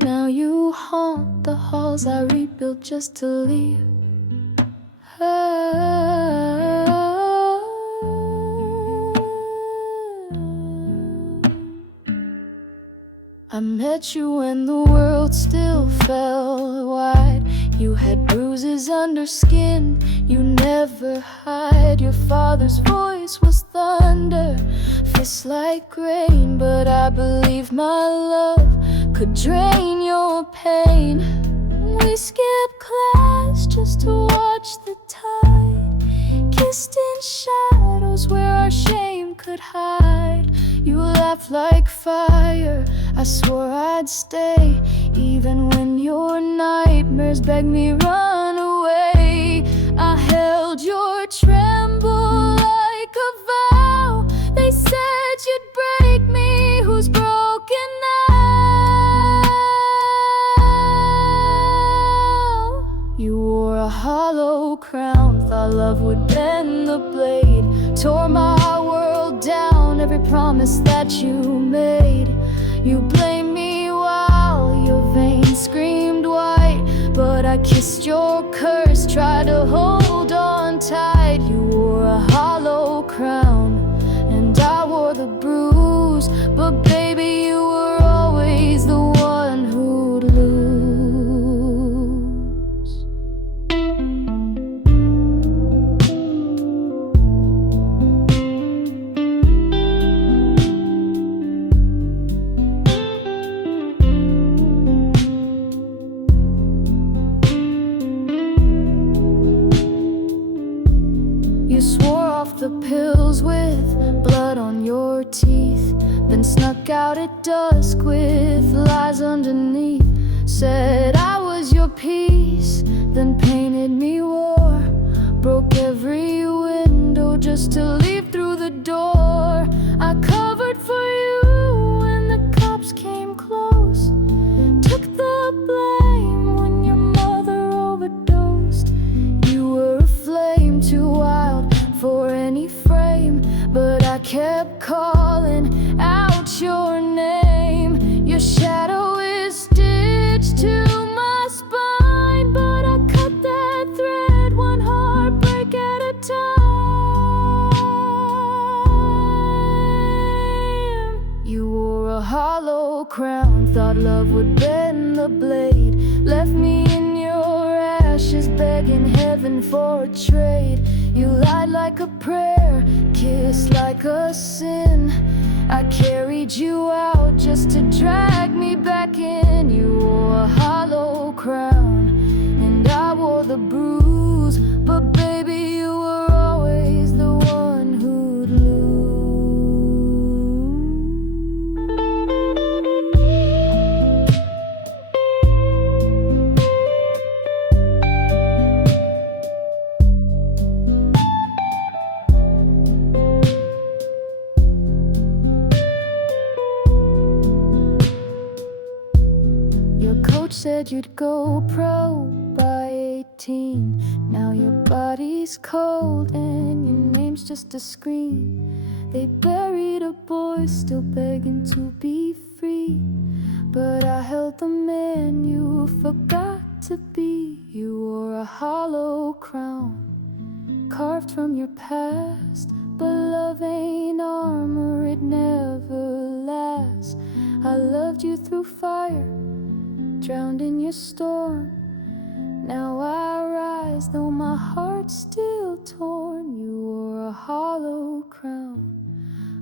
Now you haunt the halls I rebuilt just to leave. I met you when the world still felt wide. You had bruises under skin you never hide. Your father's voice was thunder, fists like rain. But I believe my love could drain your pain. We skipped class just to watch the tide, kissed in shadows where our shame could hide. You laughed like fire, I swore I'd stay, even when your nightmares begged me run away. I held your tremble like a vow. They said you'd break me, who's broken now? You wore a hollow crown, thought love would bend the blade. Tore my world down, every promise that you made. You blamed me while your veins screamed white, but I kissed your curse, tried to hold on tight. You wore a hollow crown, and I wore the bruise. But baby, you were always the one who'd lose. You swore off the pills with blood on your teeth, then snuck out at dusk with lies underneath. Said I was your peace, then painted me war. Broke every window just to leave through the door. I covered for you when the cops came close, took the blame when your mother overdosed. You were a flame too wild for any frame, but I kept calling out your name. Your shadow is stitched to my spine, but I cut that thread one heartbreak at a time. You wore a hollow crown, thought love would bend the blade. Left me in your ashes, begging heaven for a trade. You lied like a prayer, kissed like a sin. I carried you out just to drag me back in. You wore a hollow crown, and I wore the bruise. But baby, you were always the one who'd lose. Your coach said you'd go pro by 18. Now your body's cold and your name's just a scream. They buried a boy still begging to be free, but I held the man you forgot to be. You wore a hollow crown, carved from your past, but love ain't armor, it never lasts. I loved you through fire, drowned in your storm. Now I rise, though my heart's still torn. You wore a hollow crown,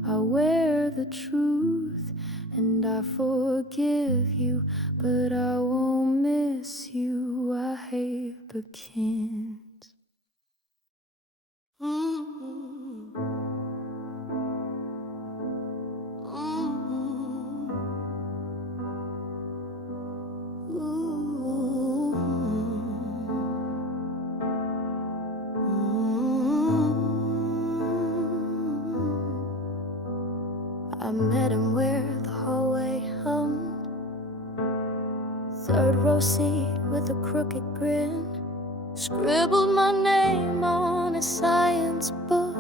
I wear the truth, and I forgive you, but I won't miss you. I hate the can't. I met him where the hallway hummed, third row seat with a crooked grin. Scribbled my name on a science book,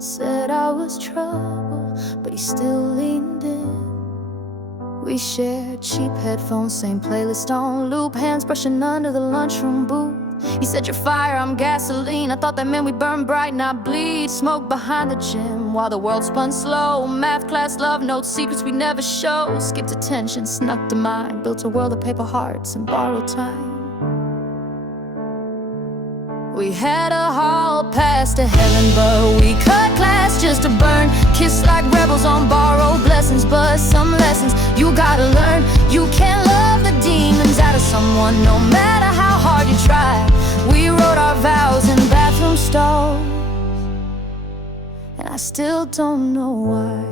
said I was trouble, but he still leaned in. We shared cheap headphones, same playlist on loop, hands brushing under the lunchroom booth. He said, "You're fire, I'm gasoline." I thought that meant we burn bright, not bleed. Smoke behind the gym while the world spun slow. Math class, love notes, secrets we never show. Skipped attention, snuck to mine. Built a world of paper hearts and borrowed time. We had a hall pass to heaven, but we cut class just to burn. Kissed like rebels on borrowed blessings, but some lessons you gotta learn. You can't love the demons out of someone, no matter how hard you try. We wrote our vows in bathroom stalls, and I still don't know why.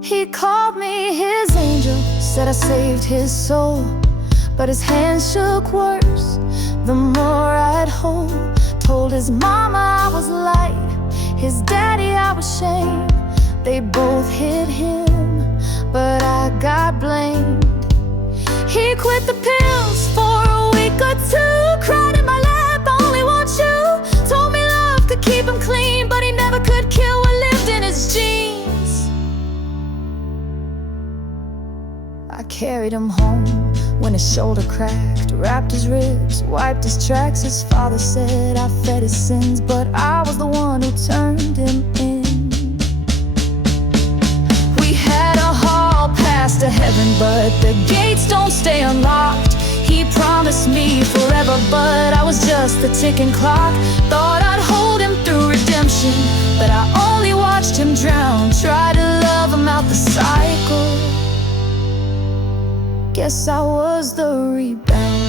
He called me his angel, said I saved his soul, but his hands shook worse the more I'd hold. Told his mama I was light, his daddy I was shame. They both hit him, but I got blamed. He quit the pills for a week or two, cried in my lap, "I only want you." Told me love could keep him clean, but he never could kill what lived in his jeans. I carried him home when his shoulder cracked, wrapped his ribs, wiped his tracks. His father said I fed his sins, but I was the one who turned him in. We had a hall pass to heaven, but the gates don't stay unlocked. He promised me forever, but I was just the ticking clock. Thought I'd hold him through redemption, but I only watched him drown. Tried to love him out the cycle. Guess I was the rebound.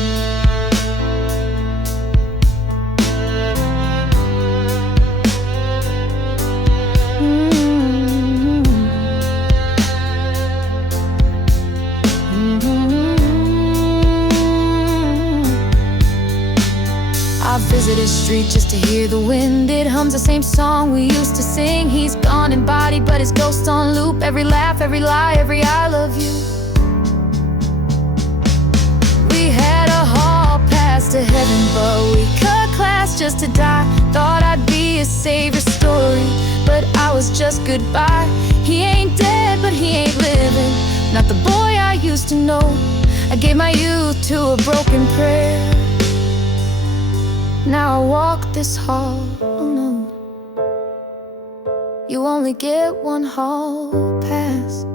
I visit his street just to hear the wind. It hums the same song we used to sing. He's gone embodied, but his ghost on loop. Every laugh, every lie, every I love you. We had a hall pass to heaven, but we cut class just to die. Thought I'd be a savior story, but I was just goodbye. He ain't dead, but he ain't living. Not the boy I used to know. I gave my youth to a broken prayer. Now I walk this hall alone. You only get one hall pass,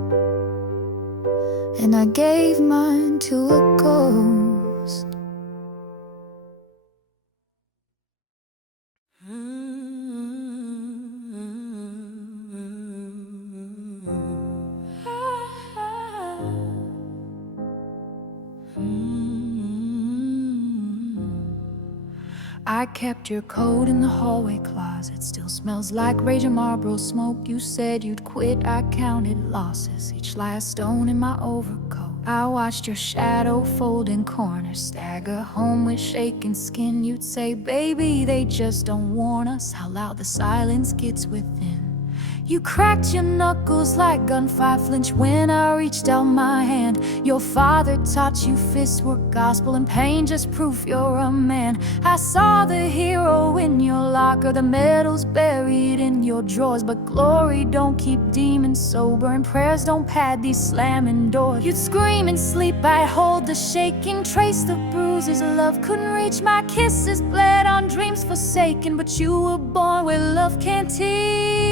and I gave mine to a ghost. I kept your coat in the hallway closet. Still smells like raging Marlboro smoke. You said you'd quit, I counted losses, each last stone in my overcoat. I watched your shadow fold in corners, stagger home with shaking skin. You'd say, "Baby, they just don't warn us how loud the silence gets within." You cracked your knuckles like gunfire flinch when I reached out my hand. Your father taught you fists were gospel and pain just proof you're a man. I saw the hero in your locker, the medals buried in your drawers. But glory don't keep demons sober, and prayers don't pad these slamming doors. You'd scream in sleep, I'd hold the shaking, trace the bruises. Love couldn't reach, my kisses bled on dreams forsaken. But you were born where love can't teach.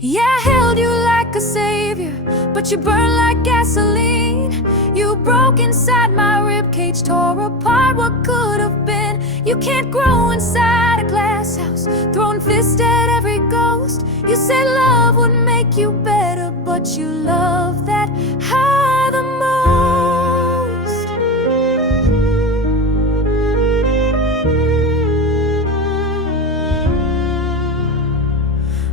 Yeah, I held you like a savior, but you burned like gasoline. You broke inside my ribcage, tore apart what could have been. You can't grow inside a glass house, throwing fists at every ghost. You said love would make you better, but you love that high the most.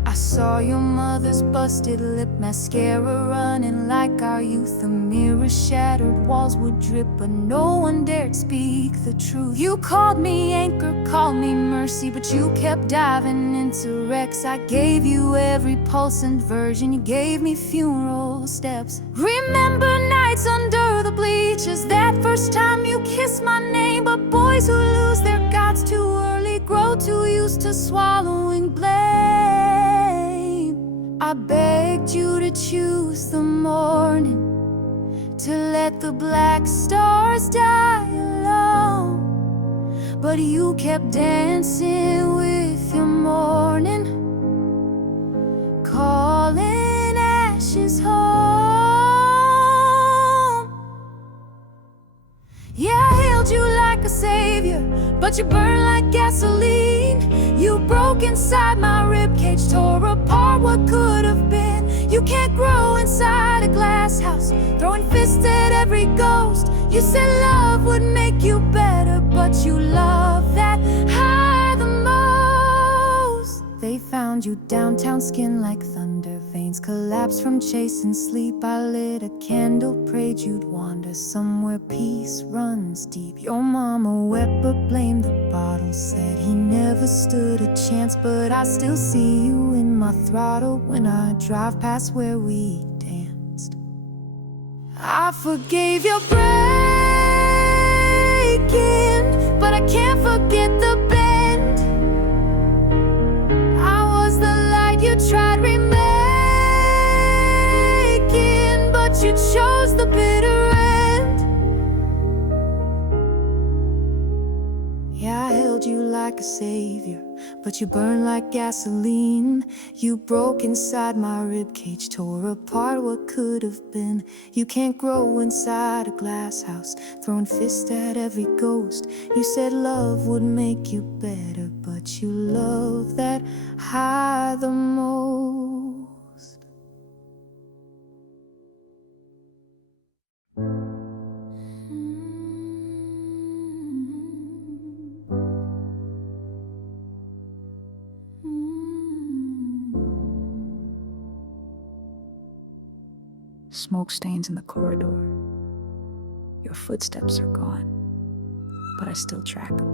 I saw your mother's busted lip, mascara running like our youth. The mirror shattered, walls would drip, but no one dared speak the truth. You called me anchor, called me mercy, but you kept diving into wrecks. I gave you every pulse and version, you gave me funeral steps. Remember nights under the bleachers, that first time you kissed my name, but boys who lose their gods too early grow too used to swallowing blame. I begged you to choose the morning, to let the black stars die alone, but you kept dancing with your morning, calling ashes home. Yeah, I hailed you like a savior, but you burn like gasoline. You broke inside my ribcage, tore apart what could have been. You can't grow inside a glass house, throwing fists at every ghost. You said love would make you better, but you love that high the most. They found you downtown, skin like thunder, veins collapsed from chasing sleep. I lit a candle, prayed you'd wander somewhere peace runs deep. Your mama wept but blamed the bottle, said he never stood a chance. But I still see you in my throttle when I drive past where we danced. I forgave your breaking, but I can't forget the bend. I was the light you tried remaking, but you chose the bitter end. Yeah, I held you like a savior, but you burned like gasoline. You broke inside my ribcage, tore apart what could have been. You can't grow inside a glass house, throwing fists at every ghost. You said love would make you better, but you love that high the most. Smoke stains in the corridor. Your footsteps are gone, but I still track them.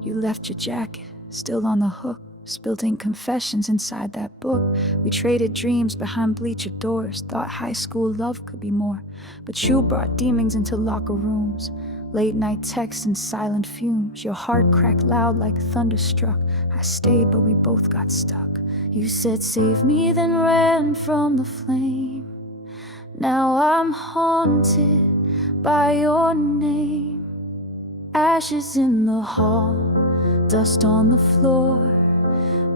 You left your jacket, still on the hook, spilled ink confessions inside that book. We traded dreams behind bleacher doors, thought high school love could be more. But you brought demons into locker rooms, late night texts and silent fumes. Your heart cracked loud like thunderstruck. I stayed, but we both got stuck. You said save me, then ran from the flame. Now I'm haunted by your name. Ashes in the hall, dust on the floor.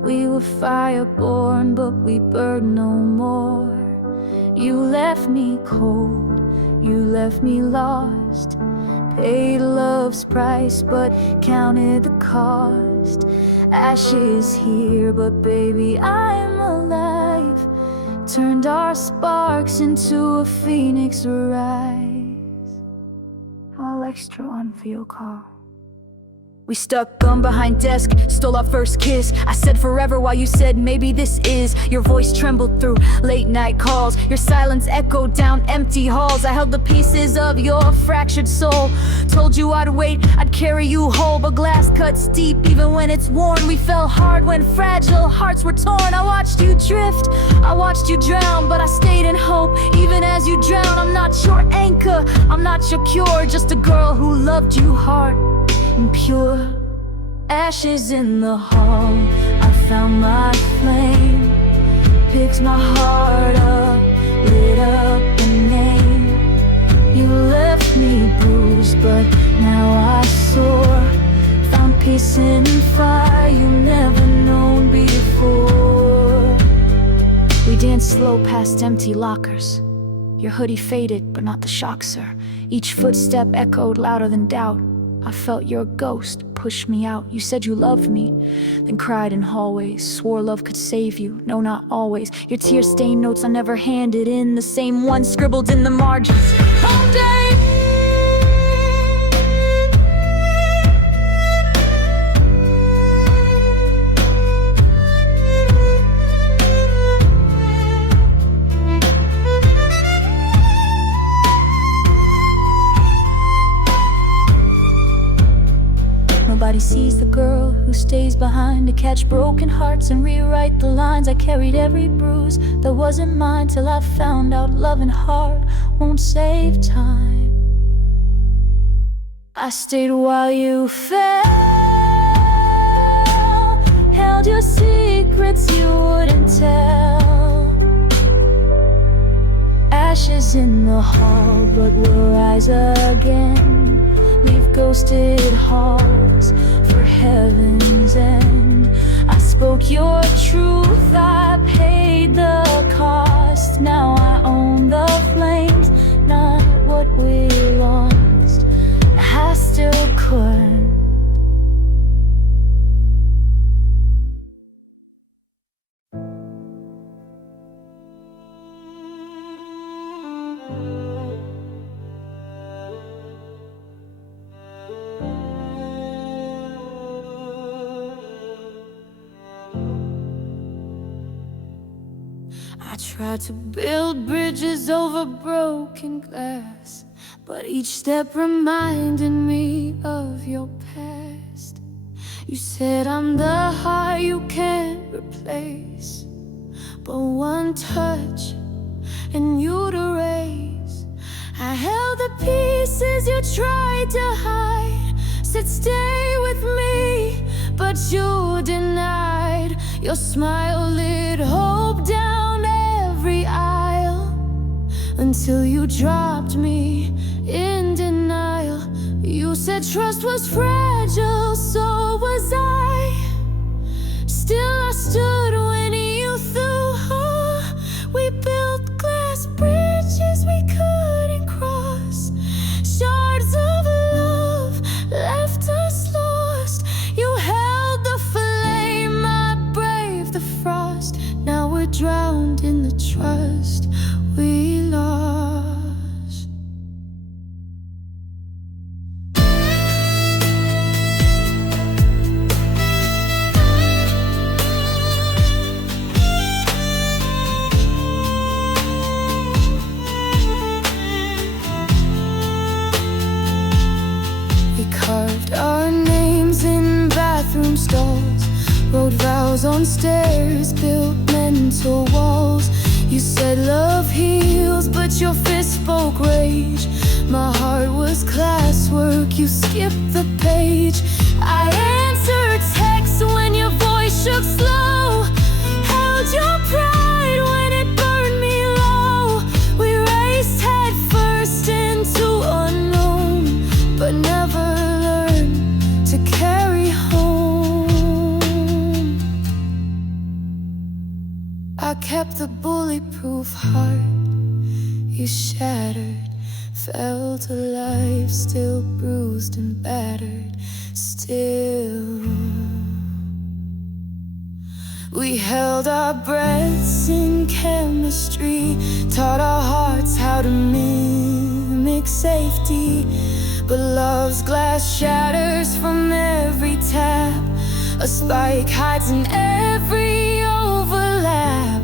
We were fireborn, but we burn no more. You left me cold, you left me lost. Paid love's price, but counted the cost. Ashes here, but baby, I'm alive. Turned our sparks into a phoenix rise. I'll extra on for your call. We stuck gum behind desk, stole our first kiss. I said forever while you said maybe this is. Your voice trembled through late night calls. Your silence echoed down empty halls. I held the pieces of your fractured soul. Told you I'd wait, I'd carry you whole. But glass cuts deep even when it's worn. We fell hard when fragile hearts were torn. I watched you drift, I watched you drown, but I stayed in hope even as you drown. I'm not your anchor, I'm not your cure, just a girl who loved you hard and pure. Ashes in the hall, I found my flame. Picked my heart up, lit up a name. You left me bruised, but now I soar. Found peace in fire you never known before. We danced slow past empty lockers. Your hoodie faded, but not the shock, sir. Each footstep echoed louder than doubt. I felt your ghost push me out. You said you loved me, then cried in hallways. Swore love could save you, no, not always. Your tear-stained notes I never handed in, the same ones scribbled in the margins. Home day! Nobody sees the girl who stays behind to catch broken hearts and rewrite the lines. I carried every bruise that wasn't mine till I found out loving hard won't save time. I stayed while you fell, held your secrets you wouldn't tell. Ashes in the hall, but we'll rise again. Leave ghosted halls for heaven's end. I spoke your truth, I paid the cost. Now I own the flames, not what we lost. I still could. I tried to build bridges over broken glass, but each step reminded me of your past. You said I'm the heart you can't replace, but one touch and you'd erase. I held the pieces you tried to hide, said stay with me, but you denied. Your smile lit hope down every aisle, until you dropped me in denial. You said trust was fragile, so was I. Still I stood when you threw. We built glass bridges we couldn't cross. Shards of love left us lost. You held the flame, I braved the frost. Now we're drowned in the trust we lost. We carved our names in bathroom stalls, wrote vows on stairs, built mental walls. You said love heals, but your fist spoke rage. My heart was classwork, you skipped the page. I answered texts when your voice shook slow, held your pride when it burned me low. We raced head first into unknown, but never learned to carry home. I kept the bulletproof heart you shattered, fell to life, still bruised and battered. Still, we held our breaths in chemistry, taught our hearts how to mimic safety. But love's glass shatters from every tap, a spike hides in every overlap.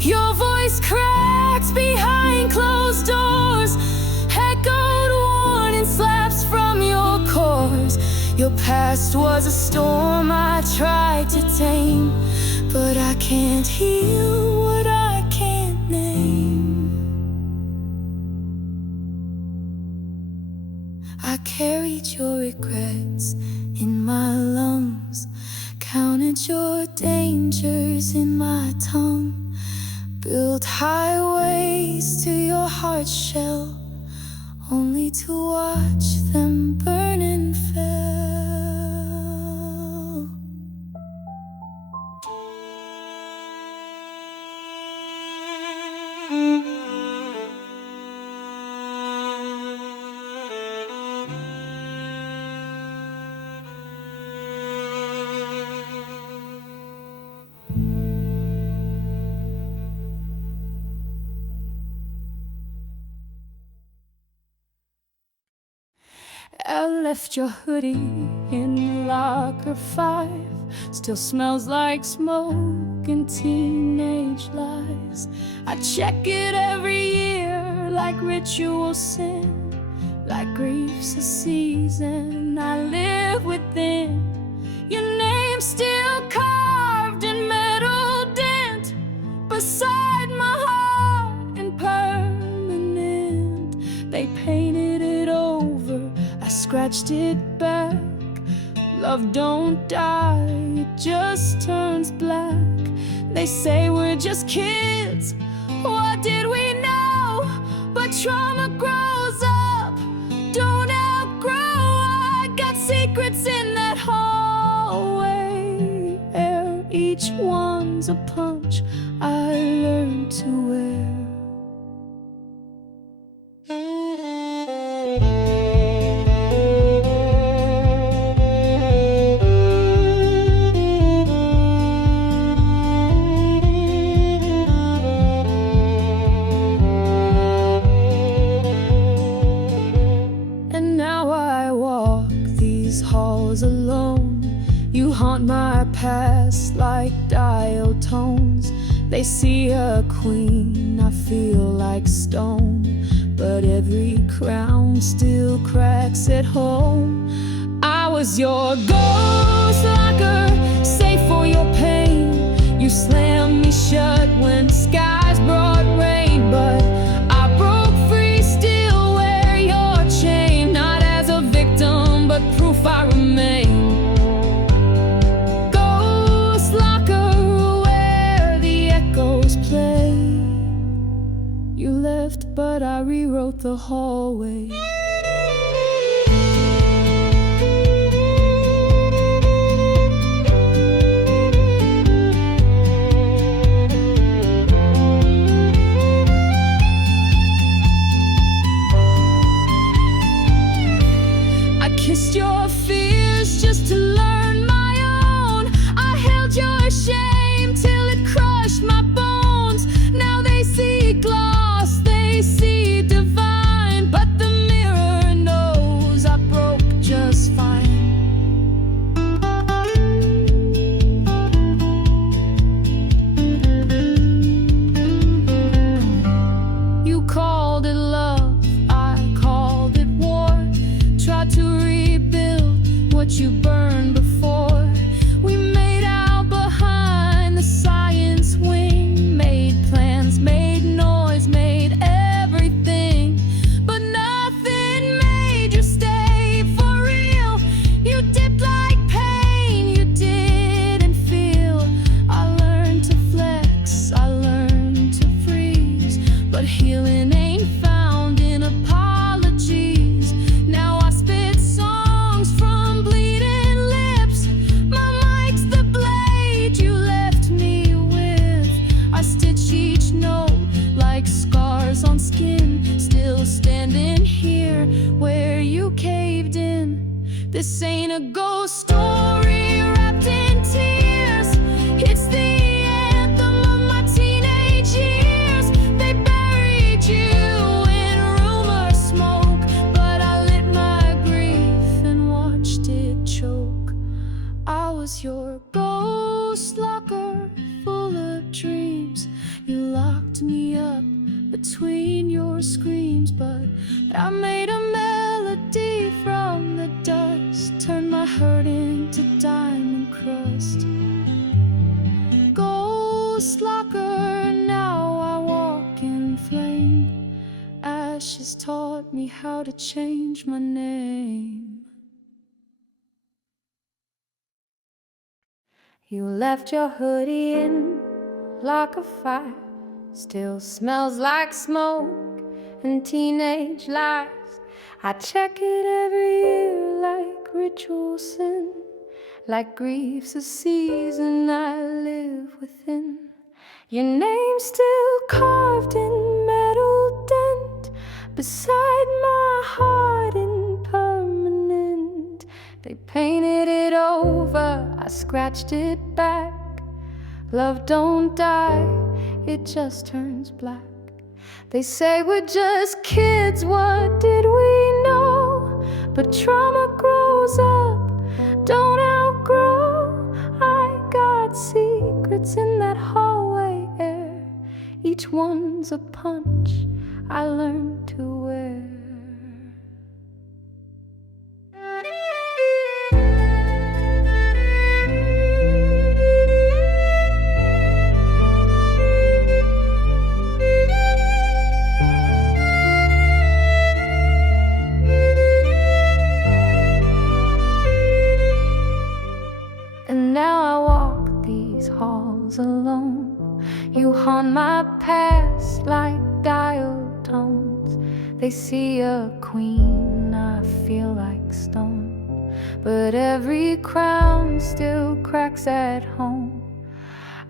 Your voice cracks behind closed doors, echoed warning slaps from your cores. Your past was a storm I tried to tame, but I can't heal what I can't name. I carried your regrets in my lungs, counted your dangers in my tongue, built highways to your heart shell, only to watch them burn and fail. I left your hoodie in locker 5, still smells like smoke and teenage lies. I check it every year like ritual sin, like grief's a season I live within. Your name still carved in metal dent beside my heart in permanent. They painted it over, I scratched it back. Love don't die, it just turns black. They say we're just kids, what did we know? But trauma grows up, don't outgrow. I got secrets in that hallway air. Each one's a punch I learned to wear. Alone, you haunt my past like dial tones. They see a queen, I feel like stone, but every crown still cracks at home. I was your ghost locker, safe for your pain. You slammed me shut when skies brought rain, but I broke free, still wear your chain. Not as a victim, but proof I remain. Ghost locker, where the echoes play. You left, but I rewrote the hallway. Kissed your fears just to learn my own. I held your shame till it crushed my bones. Now they see gloss, they see divine, but the mirror knows I broke just fine. You called it love, I called it war. Tried to what you burned before. We made out behind the science wing, made plans, made noise, made everything, but nothing made you stay for real. You dipped like pain you didn't feel. I learned to flex, I learned to freeze, but healing ain't found in apologies. Now I spit songs from bleeding lips. My mic's the blade you left me with. I stitch each note like scars on skin, still standing here where you caved in. This ain't a ghost story wrapped in tears. It's the anthem of my teenage years. They buried you in rumor smoke, but I lit my grief and watched it choke. I was your ghost locker full of dreams. You locked me up between your screams, but I made a melody from the dust, turned my hurt into diamond crust. Ghost locker, now I walk in flame. Ashes taught me how to change my name. You left your hoodie in like a fire, still smells like smoke and teenage lies. I check it every year like ritual sin, like grief's a season I live within. Your name's still carved in metal dent beside my heart in permanent. They painted it over, I scratched it back. Love don't die, it just turns black. They say we're just kids, what did we know? But trauma grows up, don't outgrow. I got secrets in that hallway air. Each one's a punch I learned to wear. but every crown still cracks at home.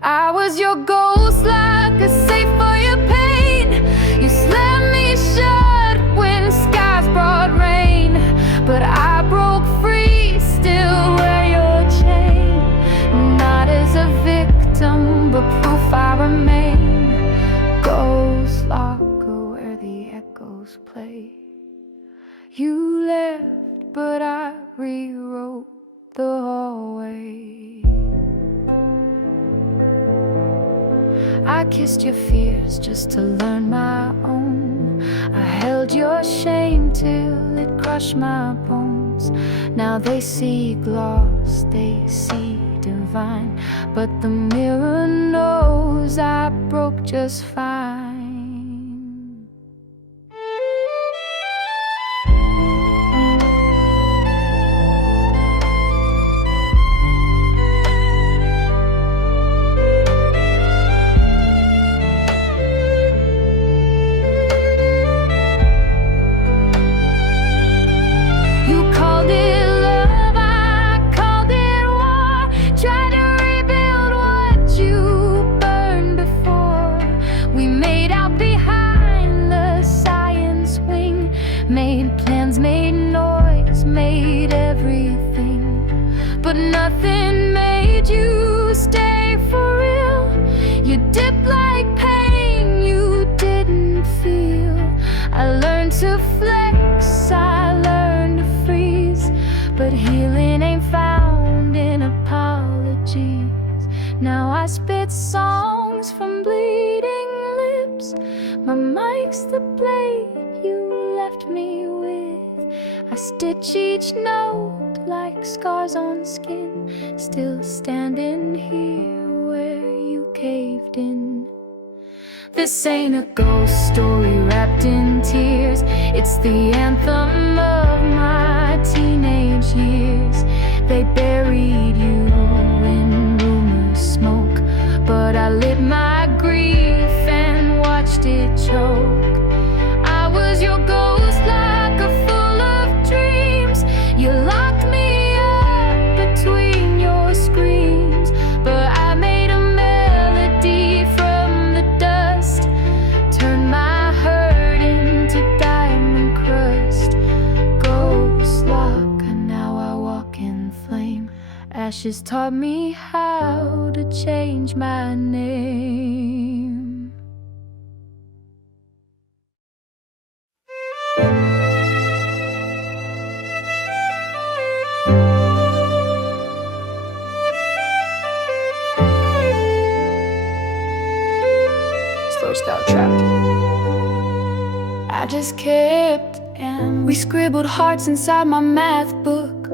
I was your ghost, like a safe for your pain. You slammed me shut when skies brought rain, but I broke free, still wear your chain. Not as a victim, but proof I remain. Ghost locker where the echoes play. You left, but I rewrote the hallway. I kissed your fears just to learn my own. I held your shame till it crushed my bones. Now they see gloss, they see divine, but the mirror knows I broke just fine. Made plans, made noise, made everything, but nothing made you stay for real. You dipped like pain you didn't feel. I learned to flex, I learned to freeze, but healing ain't found in apologies. Now I spit songs from bleeding lips. My mic's the blade you left me with. I stitch each note like scars on skin, still standing here where you caved in. This ain't a ghost story wrapped in tears. It's the anthem of my teenage years. They buried you in rumors smoke, but I lit my grief and watched it choke. I was your ghost, like a full of dreams. You locked me up between your screams, but I made a melody from the dust, turned my hurt into diamond crust. Ghost lock, and now I walk in flame. Ashes taught me how to change my name. First out trapped. I just kept, and we scribbled hearts inside my math book.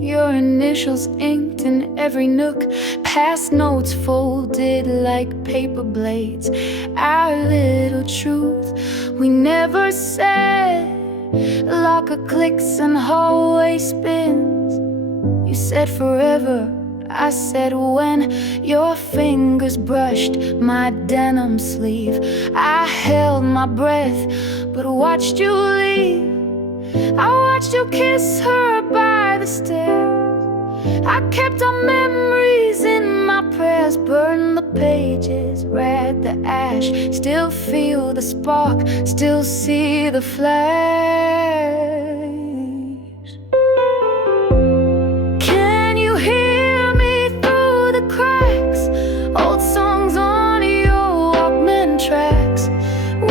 Your initials inked in every nook, past notes folded like paper blades. Our little truth we never said, locker clicks and hallway spins. You said forever, I said when. Your fingers brushed my denim sleeve. I held my breath, but watched you leave. I watched you kiss her by the stairs. I kept our memories in my prayers, burned the pages, read the ash, still feel the spark, still see the flash. Can you hear me through the cracks? Old songs on your Walkman tracks.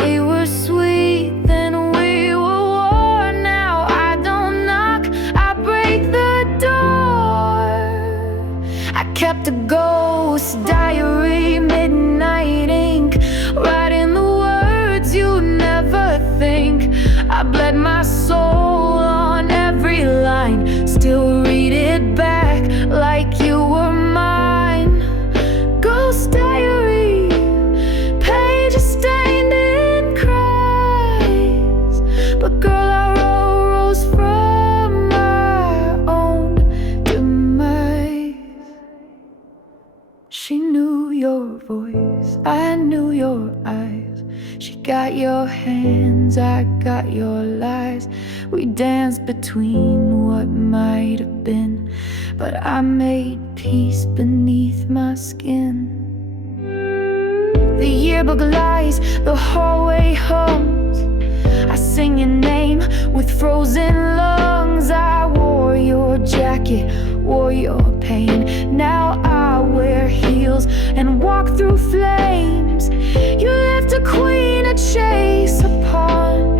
We were sweet, then we were war. Now I don't knock, I break the door. I kept a ghost diary, midnight ink, writing the words you never think. I bled my soul on every line, still read it back like you were mine. Ghost diary, pages stained in cries, but girl, I wrote rose from my own demise. She knew your voice, I knew your eyes. She got your hands, I got your lies. We danced between what might have been, but I made peace beneath my skin. The yearbook lies, the hallway hums. I sing your name with frozen lungs. I wore your jacket, wore your pain. Now I wear heels and walk through flames. You left a queen to chase a pawn.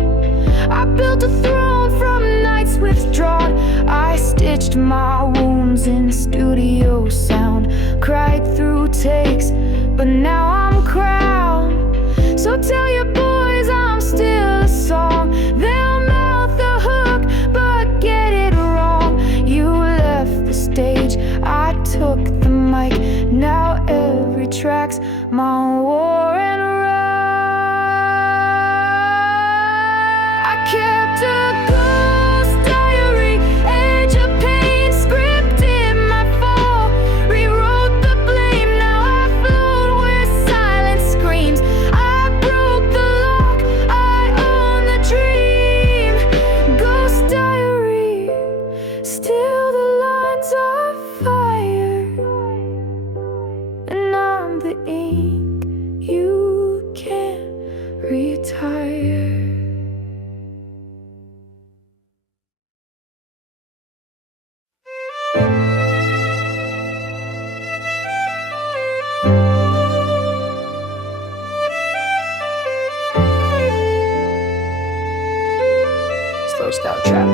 I built a throne from nights withdrawn. I stitched my wounds in studio sound, cried through takes, but now I'm crowned. So tell your boys I'm still a song. They'll mouth the hook, but get it wrong. You left the stage, I took the mic. Now every track's my war and I kept a ghost diary, edge of pain, scripted my fall, rewrote the blame. Now I float where silence screams. I broke the lock, I own the dream. Ghost diary, still the lines are fire, and I'm the ink you can't retire. Slow style trap.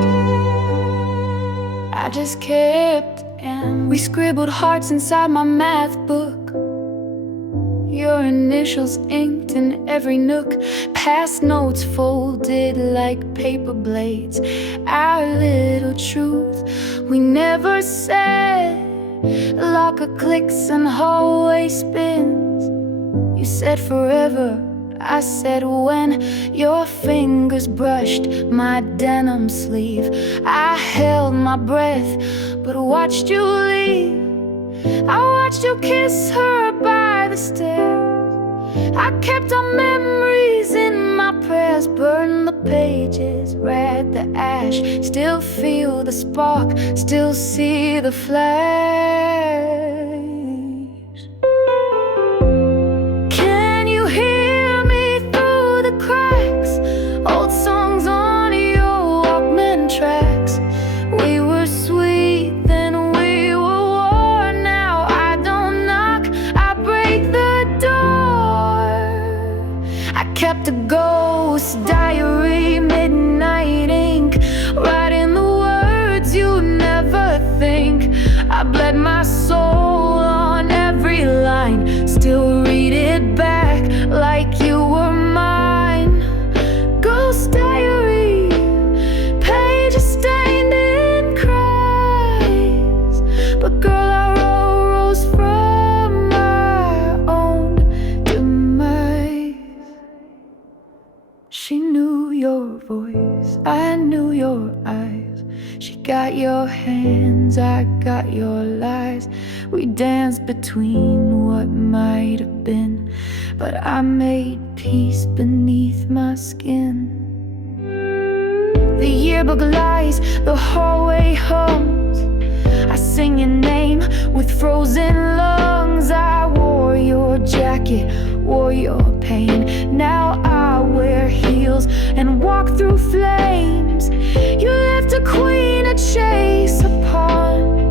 I just kept, and we scribbled hearts inside my math book. Your initials inked in every nook, past notes folded like paper blades. Our little truth we never said, locker clicks and hallway spins. You said forever, I said when. Your fingers brushed my denim sleeve. I held my breath, but watched you leave. I watched you kiss her by the stairs. I kept our memories in my prayers, burned the pages, read the ash, still feel the spark, still see the flash. Can you hear me through the cracks? Old songs on your Walkman tracks. We were sweet, then we were war. Now I don't knock, I break the door. I kept a ghost diary, midnight ink, writing the words you never think. I bled my soul on every line, still read it back like you were mine. Ghost diary, pages stained in cries, but girl, I rose from my own demise. She knew your voice, I knew your eyes. She got your hands, I got your lies. We danced between what might have been, but I made peace beneath my skin. The yearbook lies, the hallway hums. I sing your name with frozen lungs. I wore your jacket, wore your pain. Now I wear heels and walk through flames. You left a queen to chase a pawn.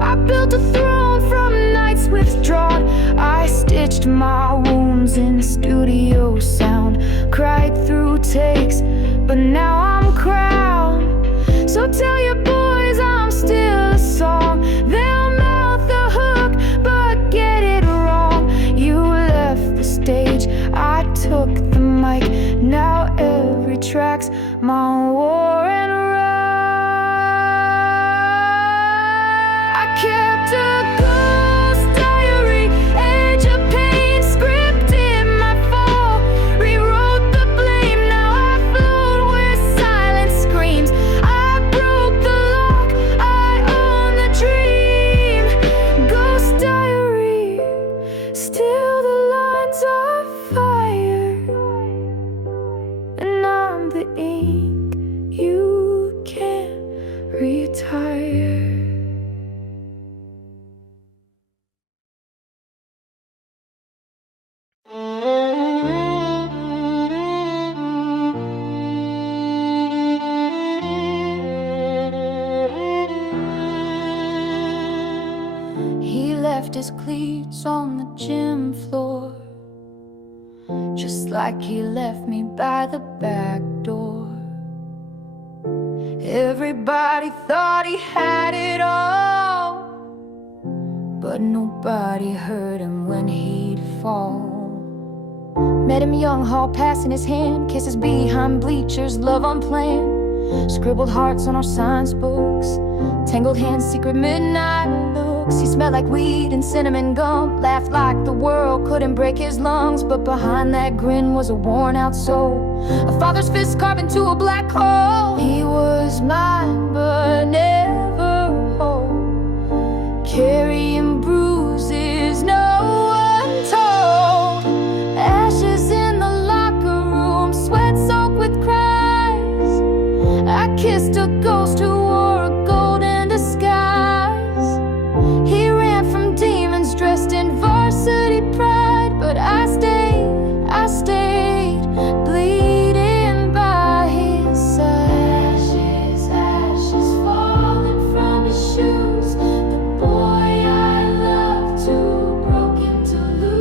I built a throne from nights withdrawn. I stitched my wounds in studio sound, cried through takes, but now I'm crowned. So tell your boys I'm still a song. They'll mouth the hook, but get it wrong. You left the stage, I took the mic. Now every track's my war and I kept a ghost diary, edge of pain, scripted my fall, rewrote the blame. Now I float where left his cleats on the gym floor, just like he left me by the back door. Everybody thought he had it all, but nobody heard him when he'd fall. Met him young, hall pass in his hand, kisses behind bleachers, love unplanned. Scribbled hearts on our science books, tangled hands, secret midnight looks. He smelled like weed and cinnamon gum, laughed like the world couldn't break his lungs. But behind that grin was a worn out soul, a father's fist carved into a black hole. He was mine but never whole, carrying bruises no one told. Ashes in the locker room, sweat soaked with cries. I kissed a ghost who wore a golden disguise. He ran from demons dressed in varsity pride, but I stayed, bleeding by his side. Ashes, ashes falling from his shoes. The boy I loved, too broken to lose.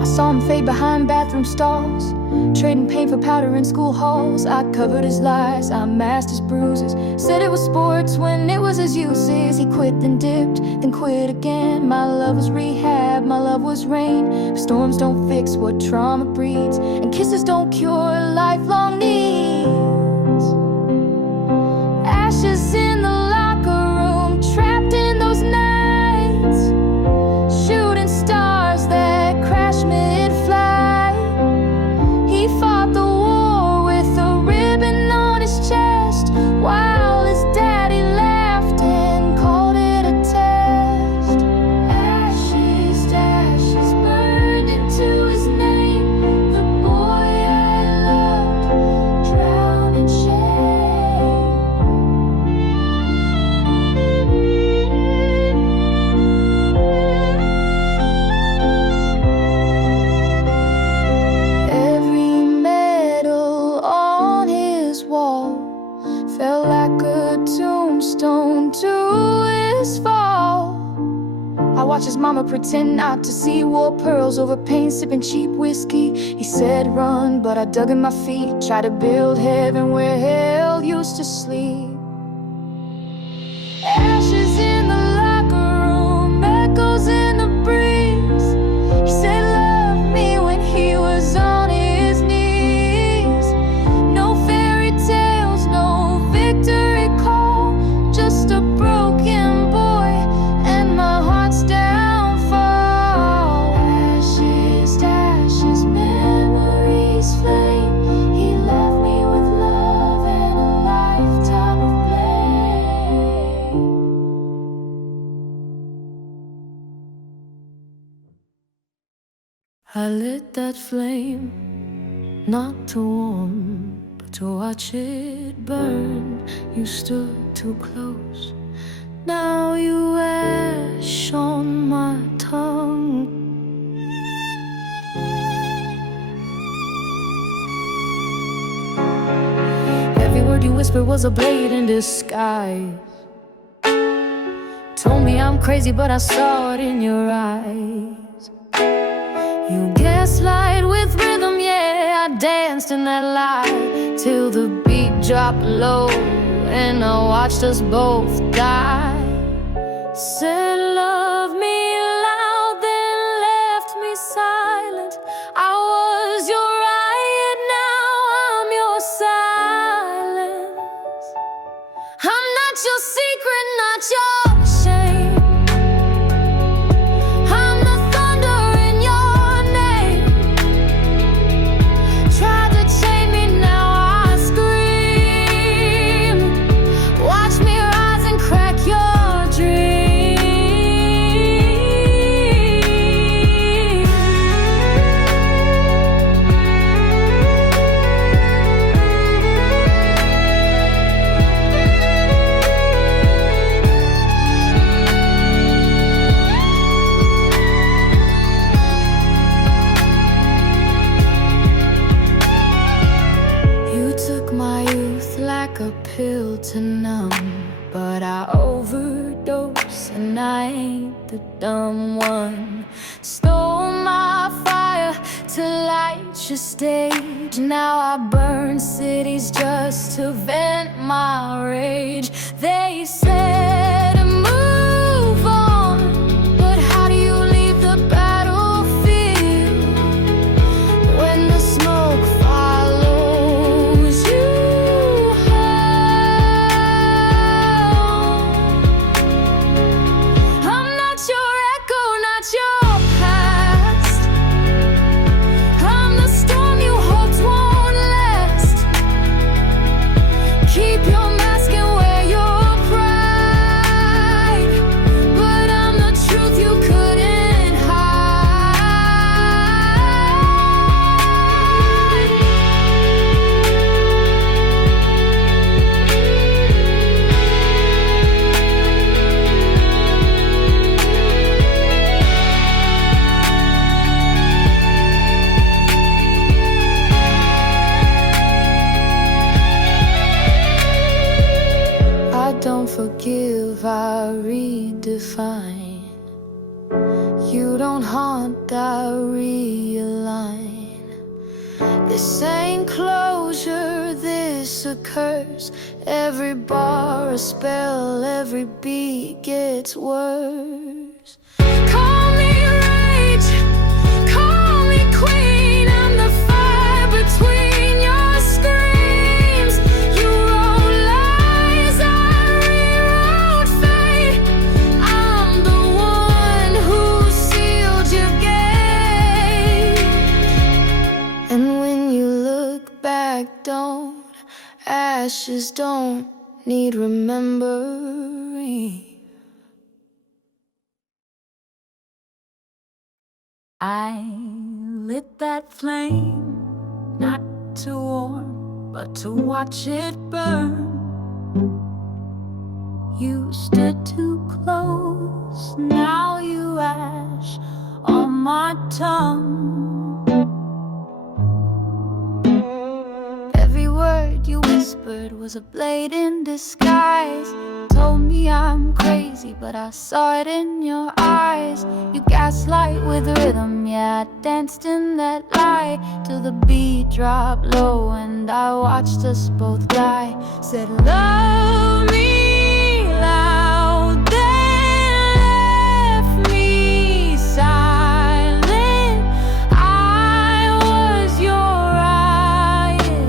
I saw him fade behind bathroom stalls, trading paint for powder in school halls. I covered his lies, I masked his bruises, said it was sports when it was his uses. He quit then dipped, then quit again. My love was rehab, my love was rain. Storms don't fix what trauma breeds, and kisses don't cure lifelong needs. Ashes in the locker room, trapped in those nights, shooting stars that crash mid-flight. He fought the war with a ribbon on his chest, while his daddy laughed and called it a test. Ashes to ashes burned into his name. The boy I loved drowned in shame. Every medal on his wall felt like a tombstone to his fall. I watched his mama pretend not to see, wore pearls over paint, sipping cheap whiskey. He said run, but I dug in my feet, tried to build heaven where hell used to sleep. Ashes in the locker room, echoes in the breeze. He said love me when he was on his knees. No fairy tales, no victory call, just a broken boy and my heart's downfall. Ashes to ashes, memories flame. He left me with love and a lifetime of blame. I lit that flame, not to warm, but to watch it burn. You stood too close, now you ash on my tongue. Every word you whispered was a blade in disguise. Told me I'm crazy, but I saw it in your eyes. You gaslight with rhythm, yeah, I danced in that light till the beat dropped low and I watched us both die. Said love me loud, then left me silent. I was your riot, now I'm your silence. I'm not your secret, not your shame. I'm the thunder in your name. Tried to chain me, now I scream. Watch me rise and crack your dreams. the dumb one. Stole my fire to light your stage. Now I burn cities just to vent my rage. They said move on, but how do you leave the battlefield when the smoke follows you home? I'm not your echo, not your past. I'm the storm you hoped won't last. Keep your mask and wear your pride, but I'm the truth you couldn't hide. I don't forgive, I redefine. You don't haunt, I realign. This ain't closure, this a curse. Every bar a spell, every beat gets worse. Call me rage, call me queen. I'm the fire between your screams. You wrote lies, I rewrote fate. I'm the one who sealed your gate. And when you look back, don't ashes don't need remembering. I lit that flame, not to warm, but to watch it burn. You stood too close, now you ash on my tongue. Every word you whispered was a blade in disguise. Told me I'm crazy, but I saw it in your eyes. You gaslight with rhythm, yeah, I danced in that lie till the beat dropped low and I watched us both die. Said love me loud, then left me silent. I was your riot,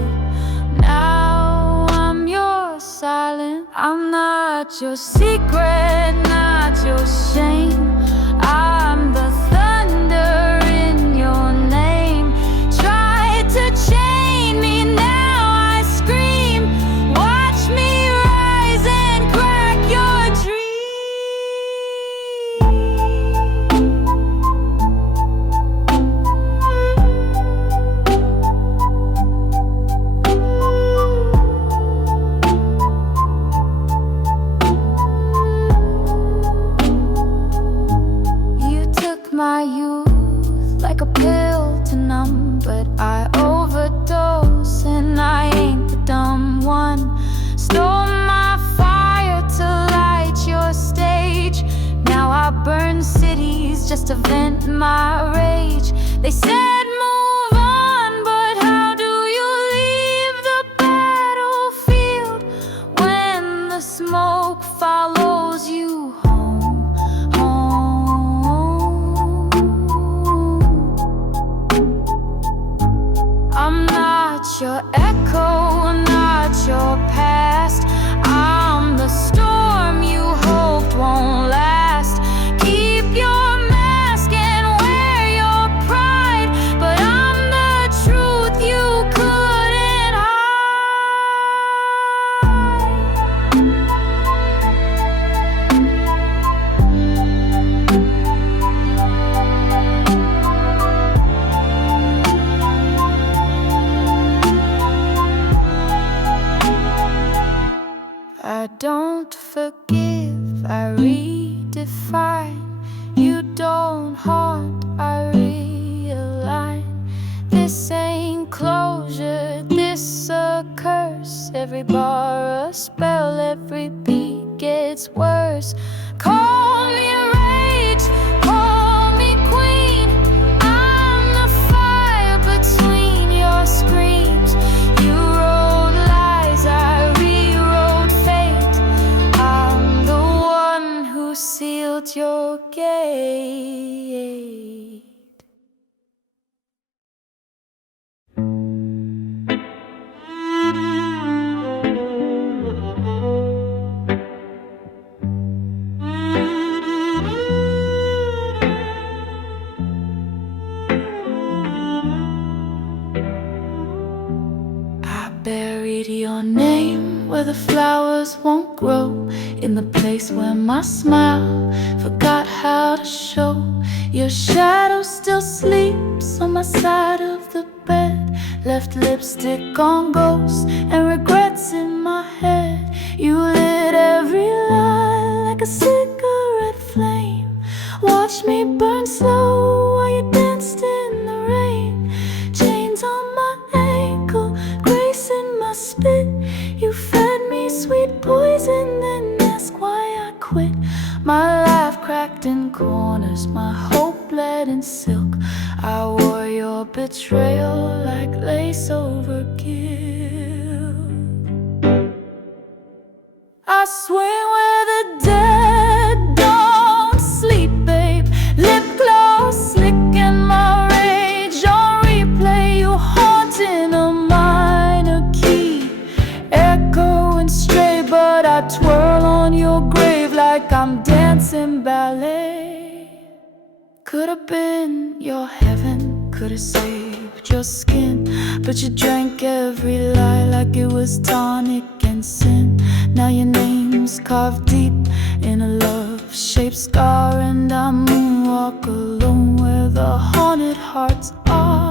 now I'm your silent. I'm not your secret, not your shame. I'm the thunder in your name. Tried to chain me, now I scream. Watch me rise and crack your my youth like a pill to numb, but I overdose and I ain't the dumb one. Stole my fire to light your stage. Now I burn cities just to vent my rage. They said move on, but how do you leave the battlefield when the smoke follows you home? I'm not your echo, not your past. I'm the storm you hoped won't last. Keep your mask and wear your pride, but I'm the truth you couldn't I don't forgive, I redefine. You don't haunt, I realign. This ain't closure, this a curse. Every bar a spell, every beat gets worse. Call me rage, at your gate. Buried your name where the flowers won't grow, in the place where my smile forgot how to show. Your shadow still sleeps on my side of the bed, left lipstick on ghosts and regrets in my head. You lit every lie like a cigarette flame, watched me burn slow while you danced in the rain. Chains on my ankle, grace in my spit. You fed me sweet poison, then asked why I quit. My life cracked in corners, my hope bled in silk. I wore your betrayal like lace over guilt. I swing where the dead don't sleep, babe. Lip gloss, slick in my rage on replay. You haunt in a minor key, echoing stray, but I twirl on your grave like I'm dancing ballet. Could've been your heaven, could've saved your skin, but you drank every lie like it was tonic and sin. Now your name's carved deep in a love-shaped scar, and I moonwalk alone where the haunted hearts are.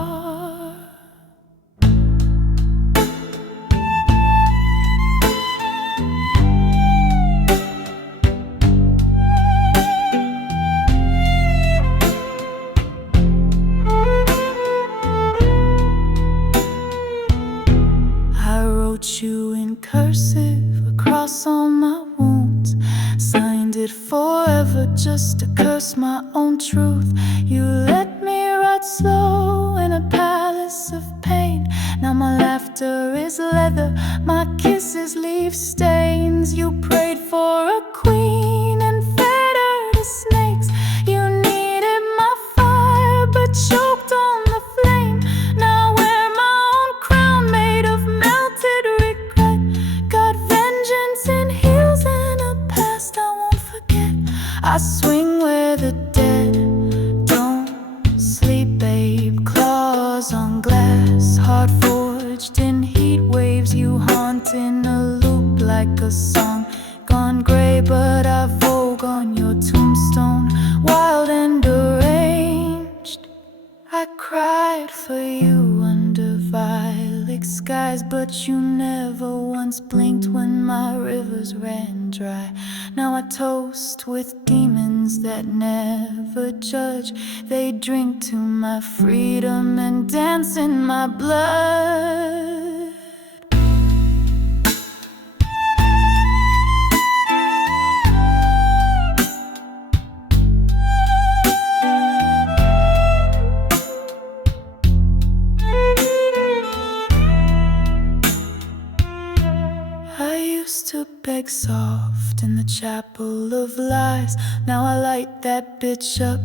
You in cursive across all my wounds, signed it forever just to curse my own truth. You let me rot slow in a palace of pain. Now my laughter is leather, my kisses leave stains. You prayed for a queen and fed her to snakes. You needed my fire but choked on the flame. Now wear my own crown made of melted regret. Got vengeance in heels and a past I won't forget. I swing where the dead don't sleep, babe. Claws on glass, heart forged in heat waves. You haunt in a loop like a song gone gray, but I vogue on your tombstone, wild and deranged. I cried for you under violet skies, but you never once blinked when my rivers ran dry. Now I toast with demons that never judge. They drink to my freedom and dance in my blood. I used to beg soft in the chapel of lies. Now I light that bitch up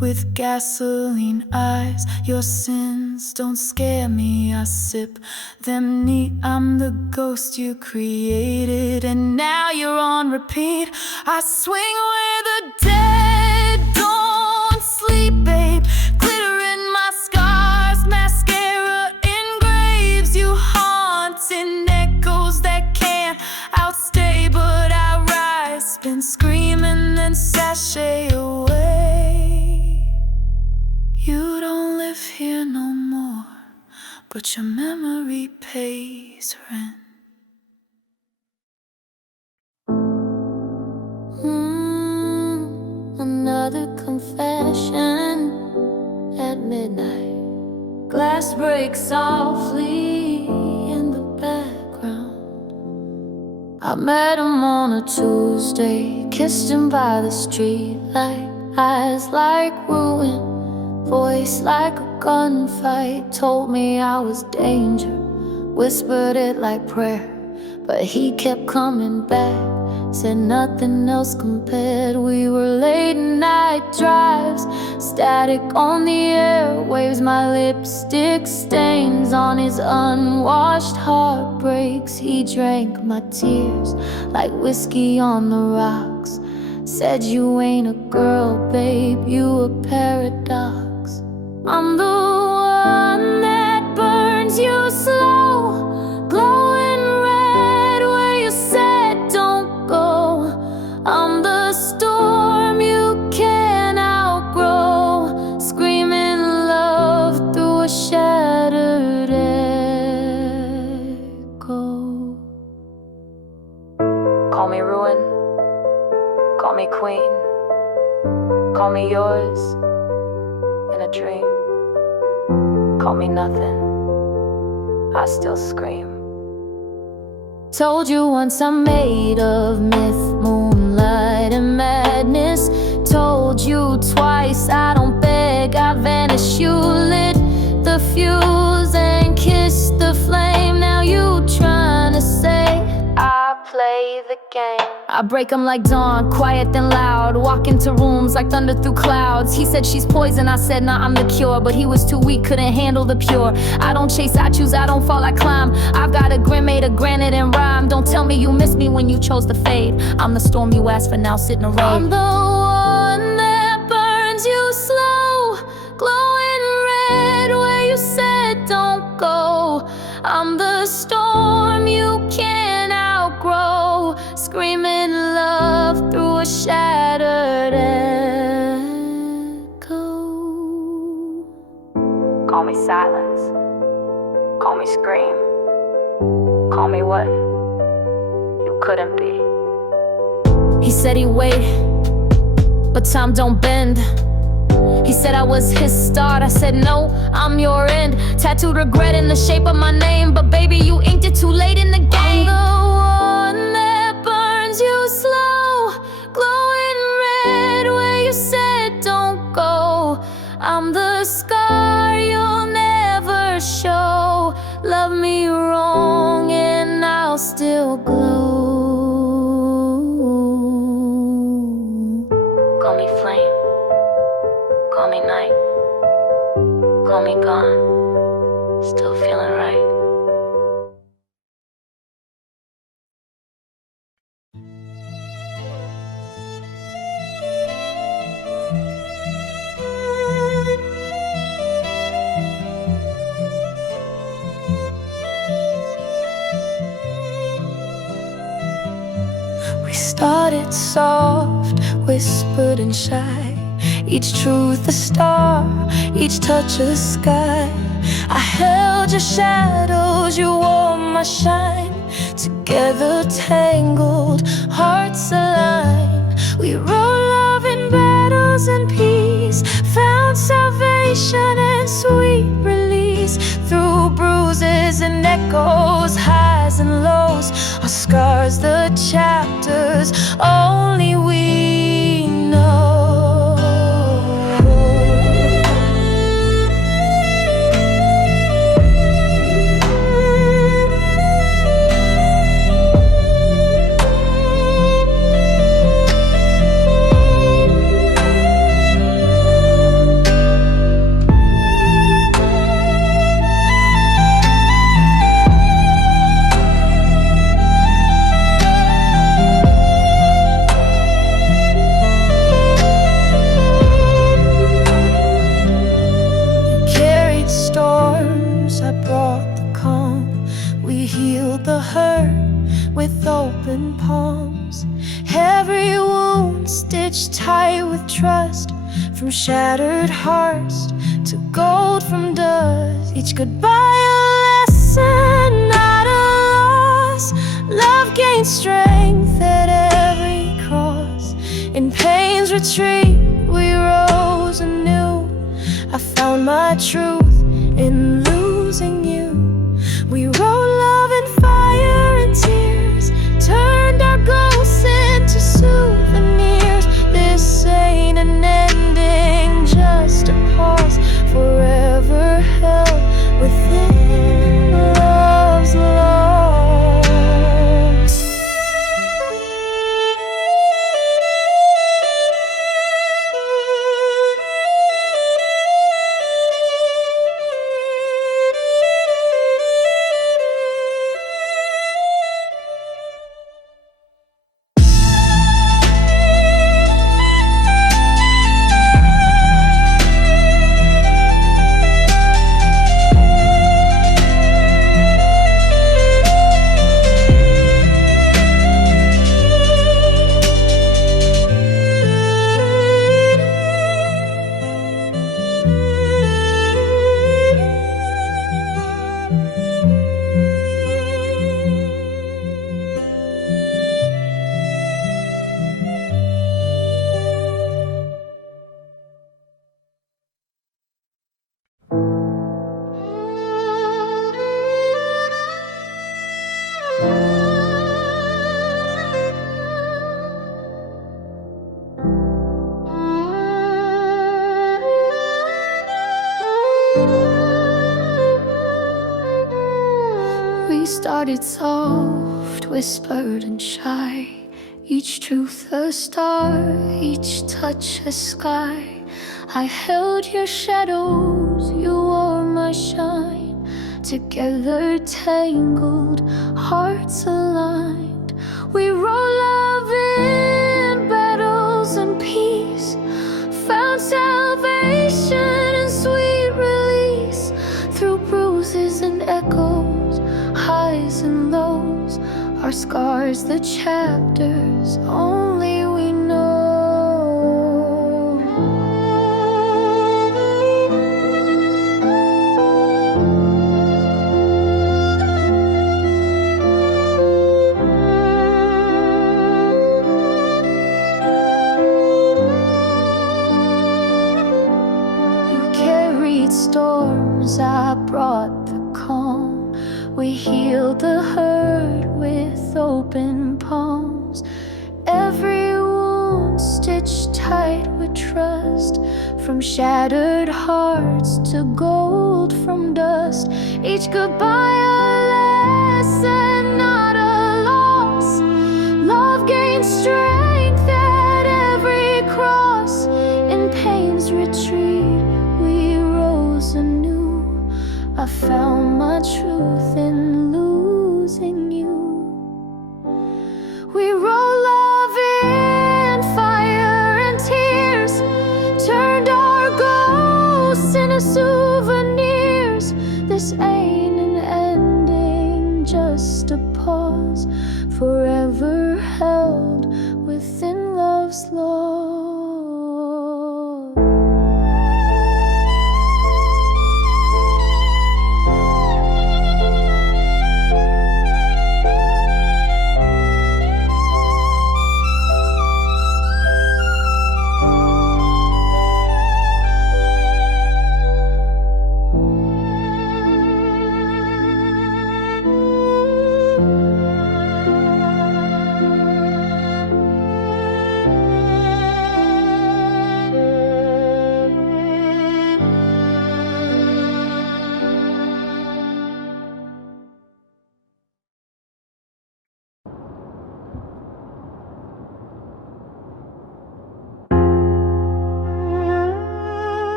with gasoline eyes. Your sins don't scare me, I sip them neat. I'm the ghost you created, and now you're on repeat. I swing where the dead don't sleep, babe. Glitter in my scars, mascara in graves. You haunt in echoes that can't outstay, but I rise, spin screaming, then sashay away. You don't live here no more, but your memory pays rent. Another confession at midnight. Glass breaks softly in the background. I met him on a Tuesday, kissed him by the street light. Eyes like ruin, voice like a gunfight. Told me I was danger, whispered it like prayer, but he kept coming back said nothing else compared. We were late night drives, static on the airwaves, my lipstick stains on his unwashed heartbreaks. He drank my tears like whiskey on the rocks, said you ain't a girl, babe, you a paradox. I'm the one that burns you slow, glowing red where you said don't go. I'm the storm you can't outgrow, screaming love through a shattered echo. Call me ruin, call me queen, call me yours in a dream. Call me nothing, I still scream. Told you once I'm made of myth, moonlight and madness. Told you twice I don't beg, I vanish. You lit the fuse and kissed the flame. Now you trying to say I play the game. I break them like dawn, quiet then loud. Walk into rooms like thunder through clouds. He said she's poison, I said nah, I'm the cure. But he was too weak, couldn't handle the pure. I don't chase, I choose, I don't fall, I climb. I've got a grin made of granite and rhyme. Don't tell me you miss me when you chose to fade. I'm the storm you asked for, now sit in a rain. I'm the one that burns you slow, glowing red where you said don't go. I'm the storm you can't outgrow, screaming love through a shattered echo. Call me silence, call me scream, call me what you couldn't be. He said he'd wait, but time don't bend. He said I was his start, I said no, I'm your end. Tattooed regret in the shape of my name, but baby you inked it too late in the game. I'm the one that burns you slow, glowing red where you said don't go. I'm the scar you'll never show. Love me wrong and I'll still glow. Call me flame, call me night, call me gone, still feeling right. We started soft, whispered and shy, each truth a star, each touch a sky. I held your shadows, you wore my shine. Together tangled, hearts aligned. We wrote love in battles and peace, found salvation and sweet release. Through bruises and echoes, highs and lows, our scars the chapters only we know. With open palms, every wound stitched tight with trust. From shattered hearts to gold from dust, each goodbye a lesson, not a loss. Love gained strength at every cross. In pain's retreat we rose anew. I found my truth in losing you. We wrote love in fire and tears, turned our ghosts into souvenirs. This ain't an ending, just a pause, forever held within love's loss. started soft, whispered and shy. Each truth a star, each touch a sky. I held your shadows, you wore my shine. Together tangled, hearts aligned. We wrote love in battles and peace, found salvation and sweet release. Through bruises and echoes, highs and lows, our scars, the chapters only we know. You carried storms, I brought the calm. We healed the hurt with open palms. Every wound stitched tight with trust. From shattered hearts to gold from dust. Each goodbye a lesson, not a loss. Love gained strength at every cross. In pain's retreat we rose anew. I found my truth in losing you. We wrote love in fire and tears, turned our ghosts into souvenirs. This ain't an ending, just a pause, forever held within love's law.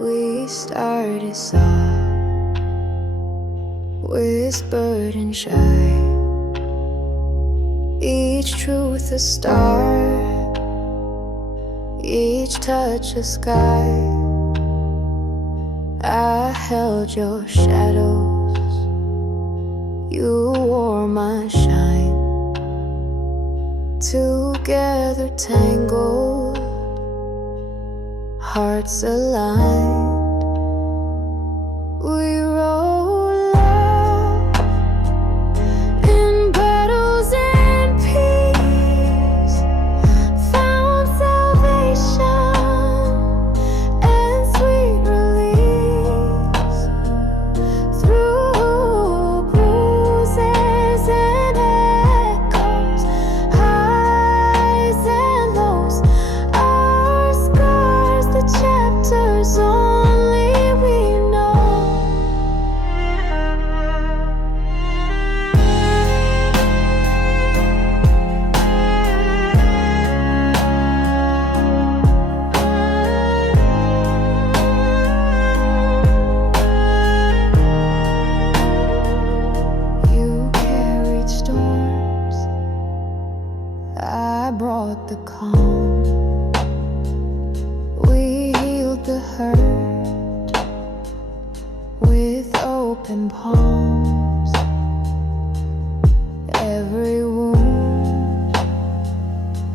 We started soft, whispered and shy. Each truth a star, each touch a sky. I held your shadows, you wore my shine. Together tangled, hearts aligned. We wrote love in battles and peace, found salvation and sweet release. Through bruises and echoes, highs and lows, our scars, the chapters only we know. You carried storms, I brought the calm. We healed the hurt with open palms. Every wound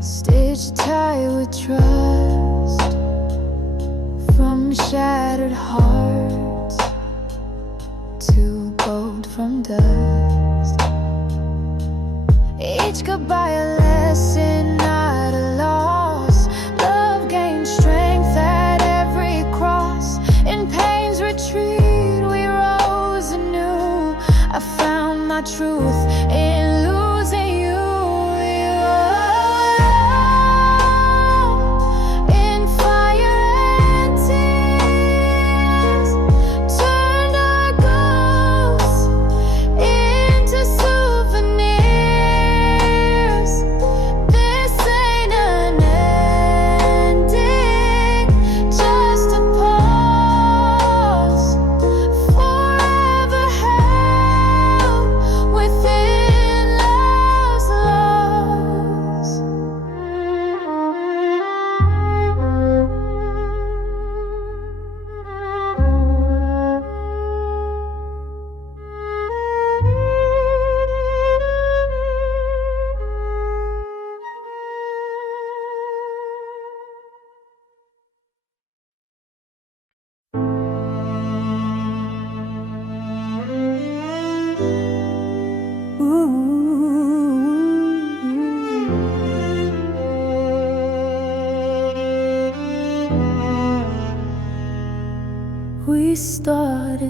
stitched tight with trust. From shattered hearts to gold from dust. Each goodbye a lesson, not a loss. Love gained strength at every cross. In pain's retreat we rose anew. I found my truth in losing you. We were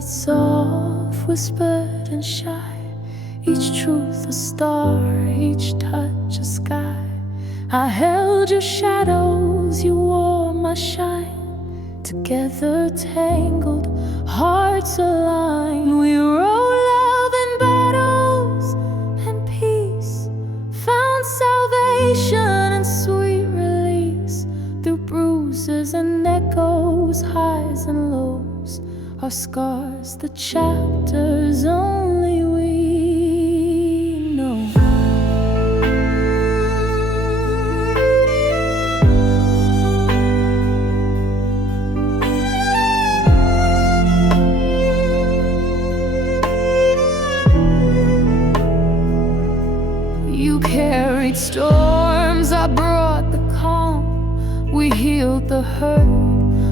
started soft, whispered and shy. Each truth a star, each touch a sky. I held your shadows, you wore my shine. Together tangled, hearts aligned. We wrote love in battles and peace, found salvation and sweet release. Through bruises and echoes, highs and lows, our scars, the chapters only we know. You carried storms, I brought the calm. We healed the hurt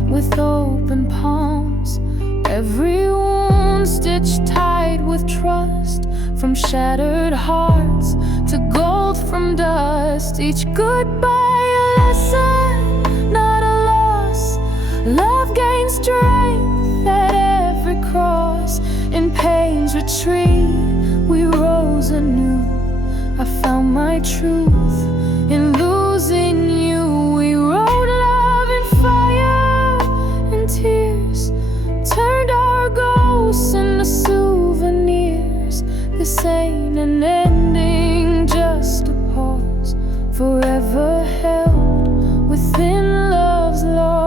with open palms. Every wound stitched tight with trust. From shattered hearts to gold from dust. Each goodbye a lesson, not a loss. Love gains strength at every cross. In pain's retreat, we rose anew. I found my truth in losing you. We wrote love in fire and tears, turned our ghosts into souvenirs. This ain't an ending, just a pause, forever held within love's laws.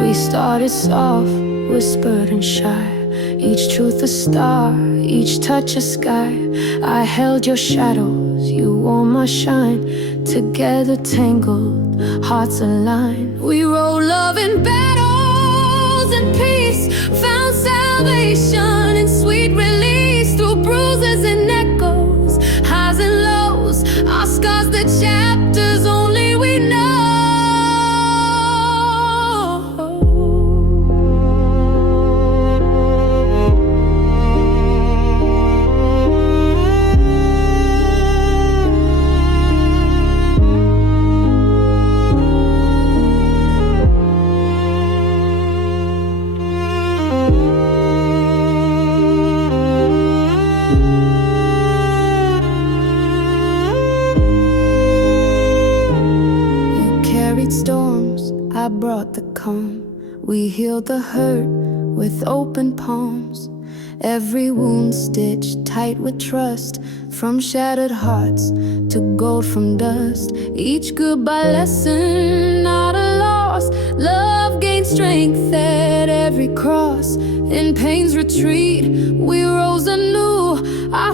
We started soft, whispered and shy. Each truth a star, each touch a sky. I held your shadows, you wore my shine. Together tangled, hearts aligned. We wrote love in battles and peace, found salvation and sweet release. Through bruises and echoes, highs and lows, our scars, the chapters only we know. Storms, I brought the calm. We healed the hurt with open palms. Every wound stitched tight with trust. From shattered hearts to gold from dust. Each goodbye lesson, not a loss. Love gained strength at every cross. In pain's retreat, we rose anew. I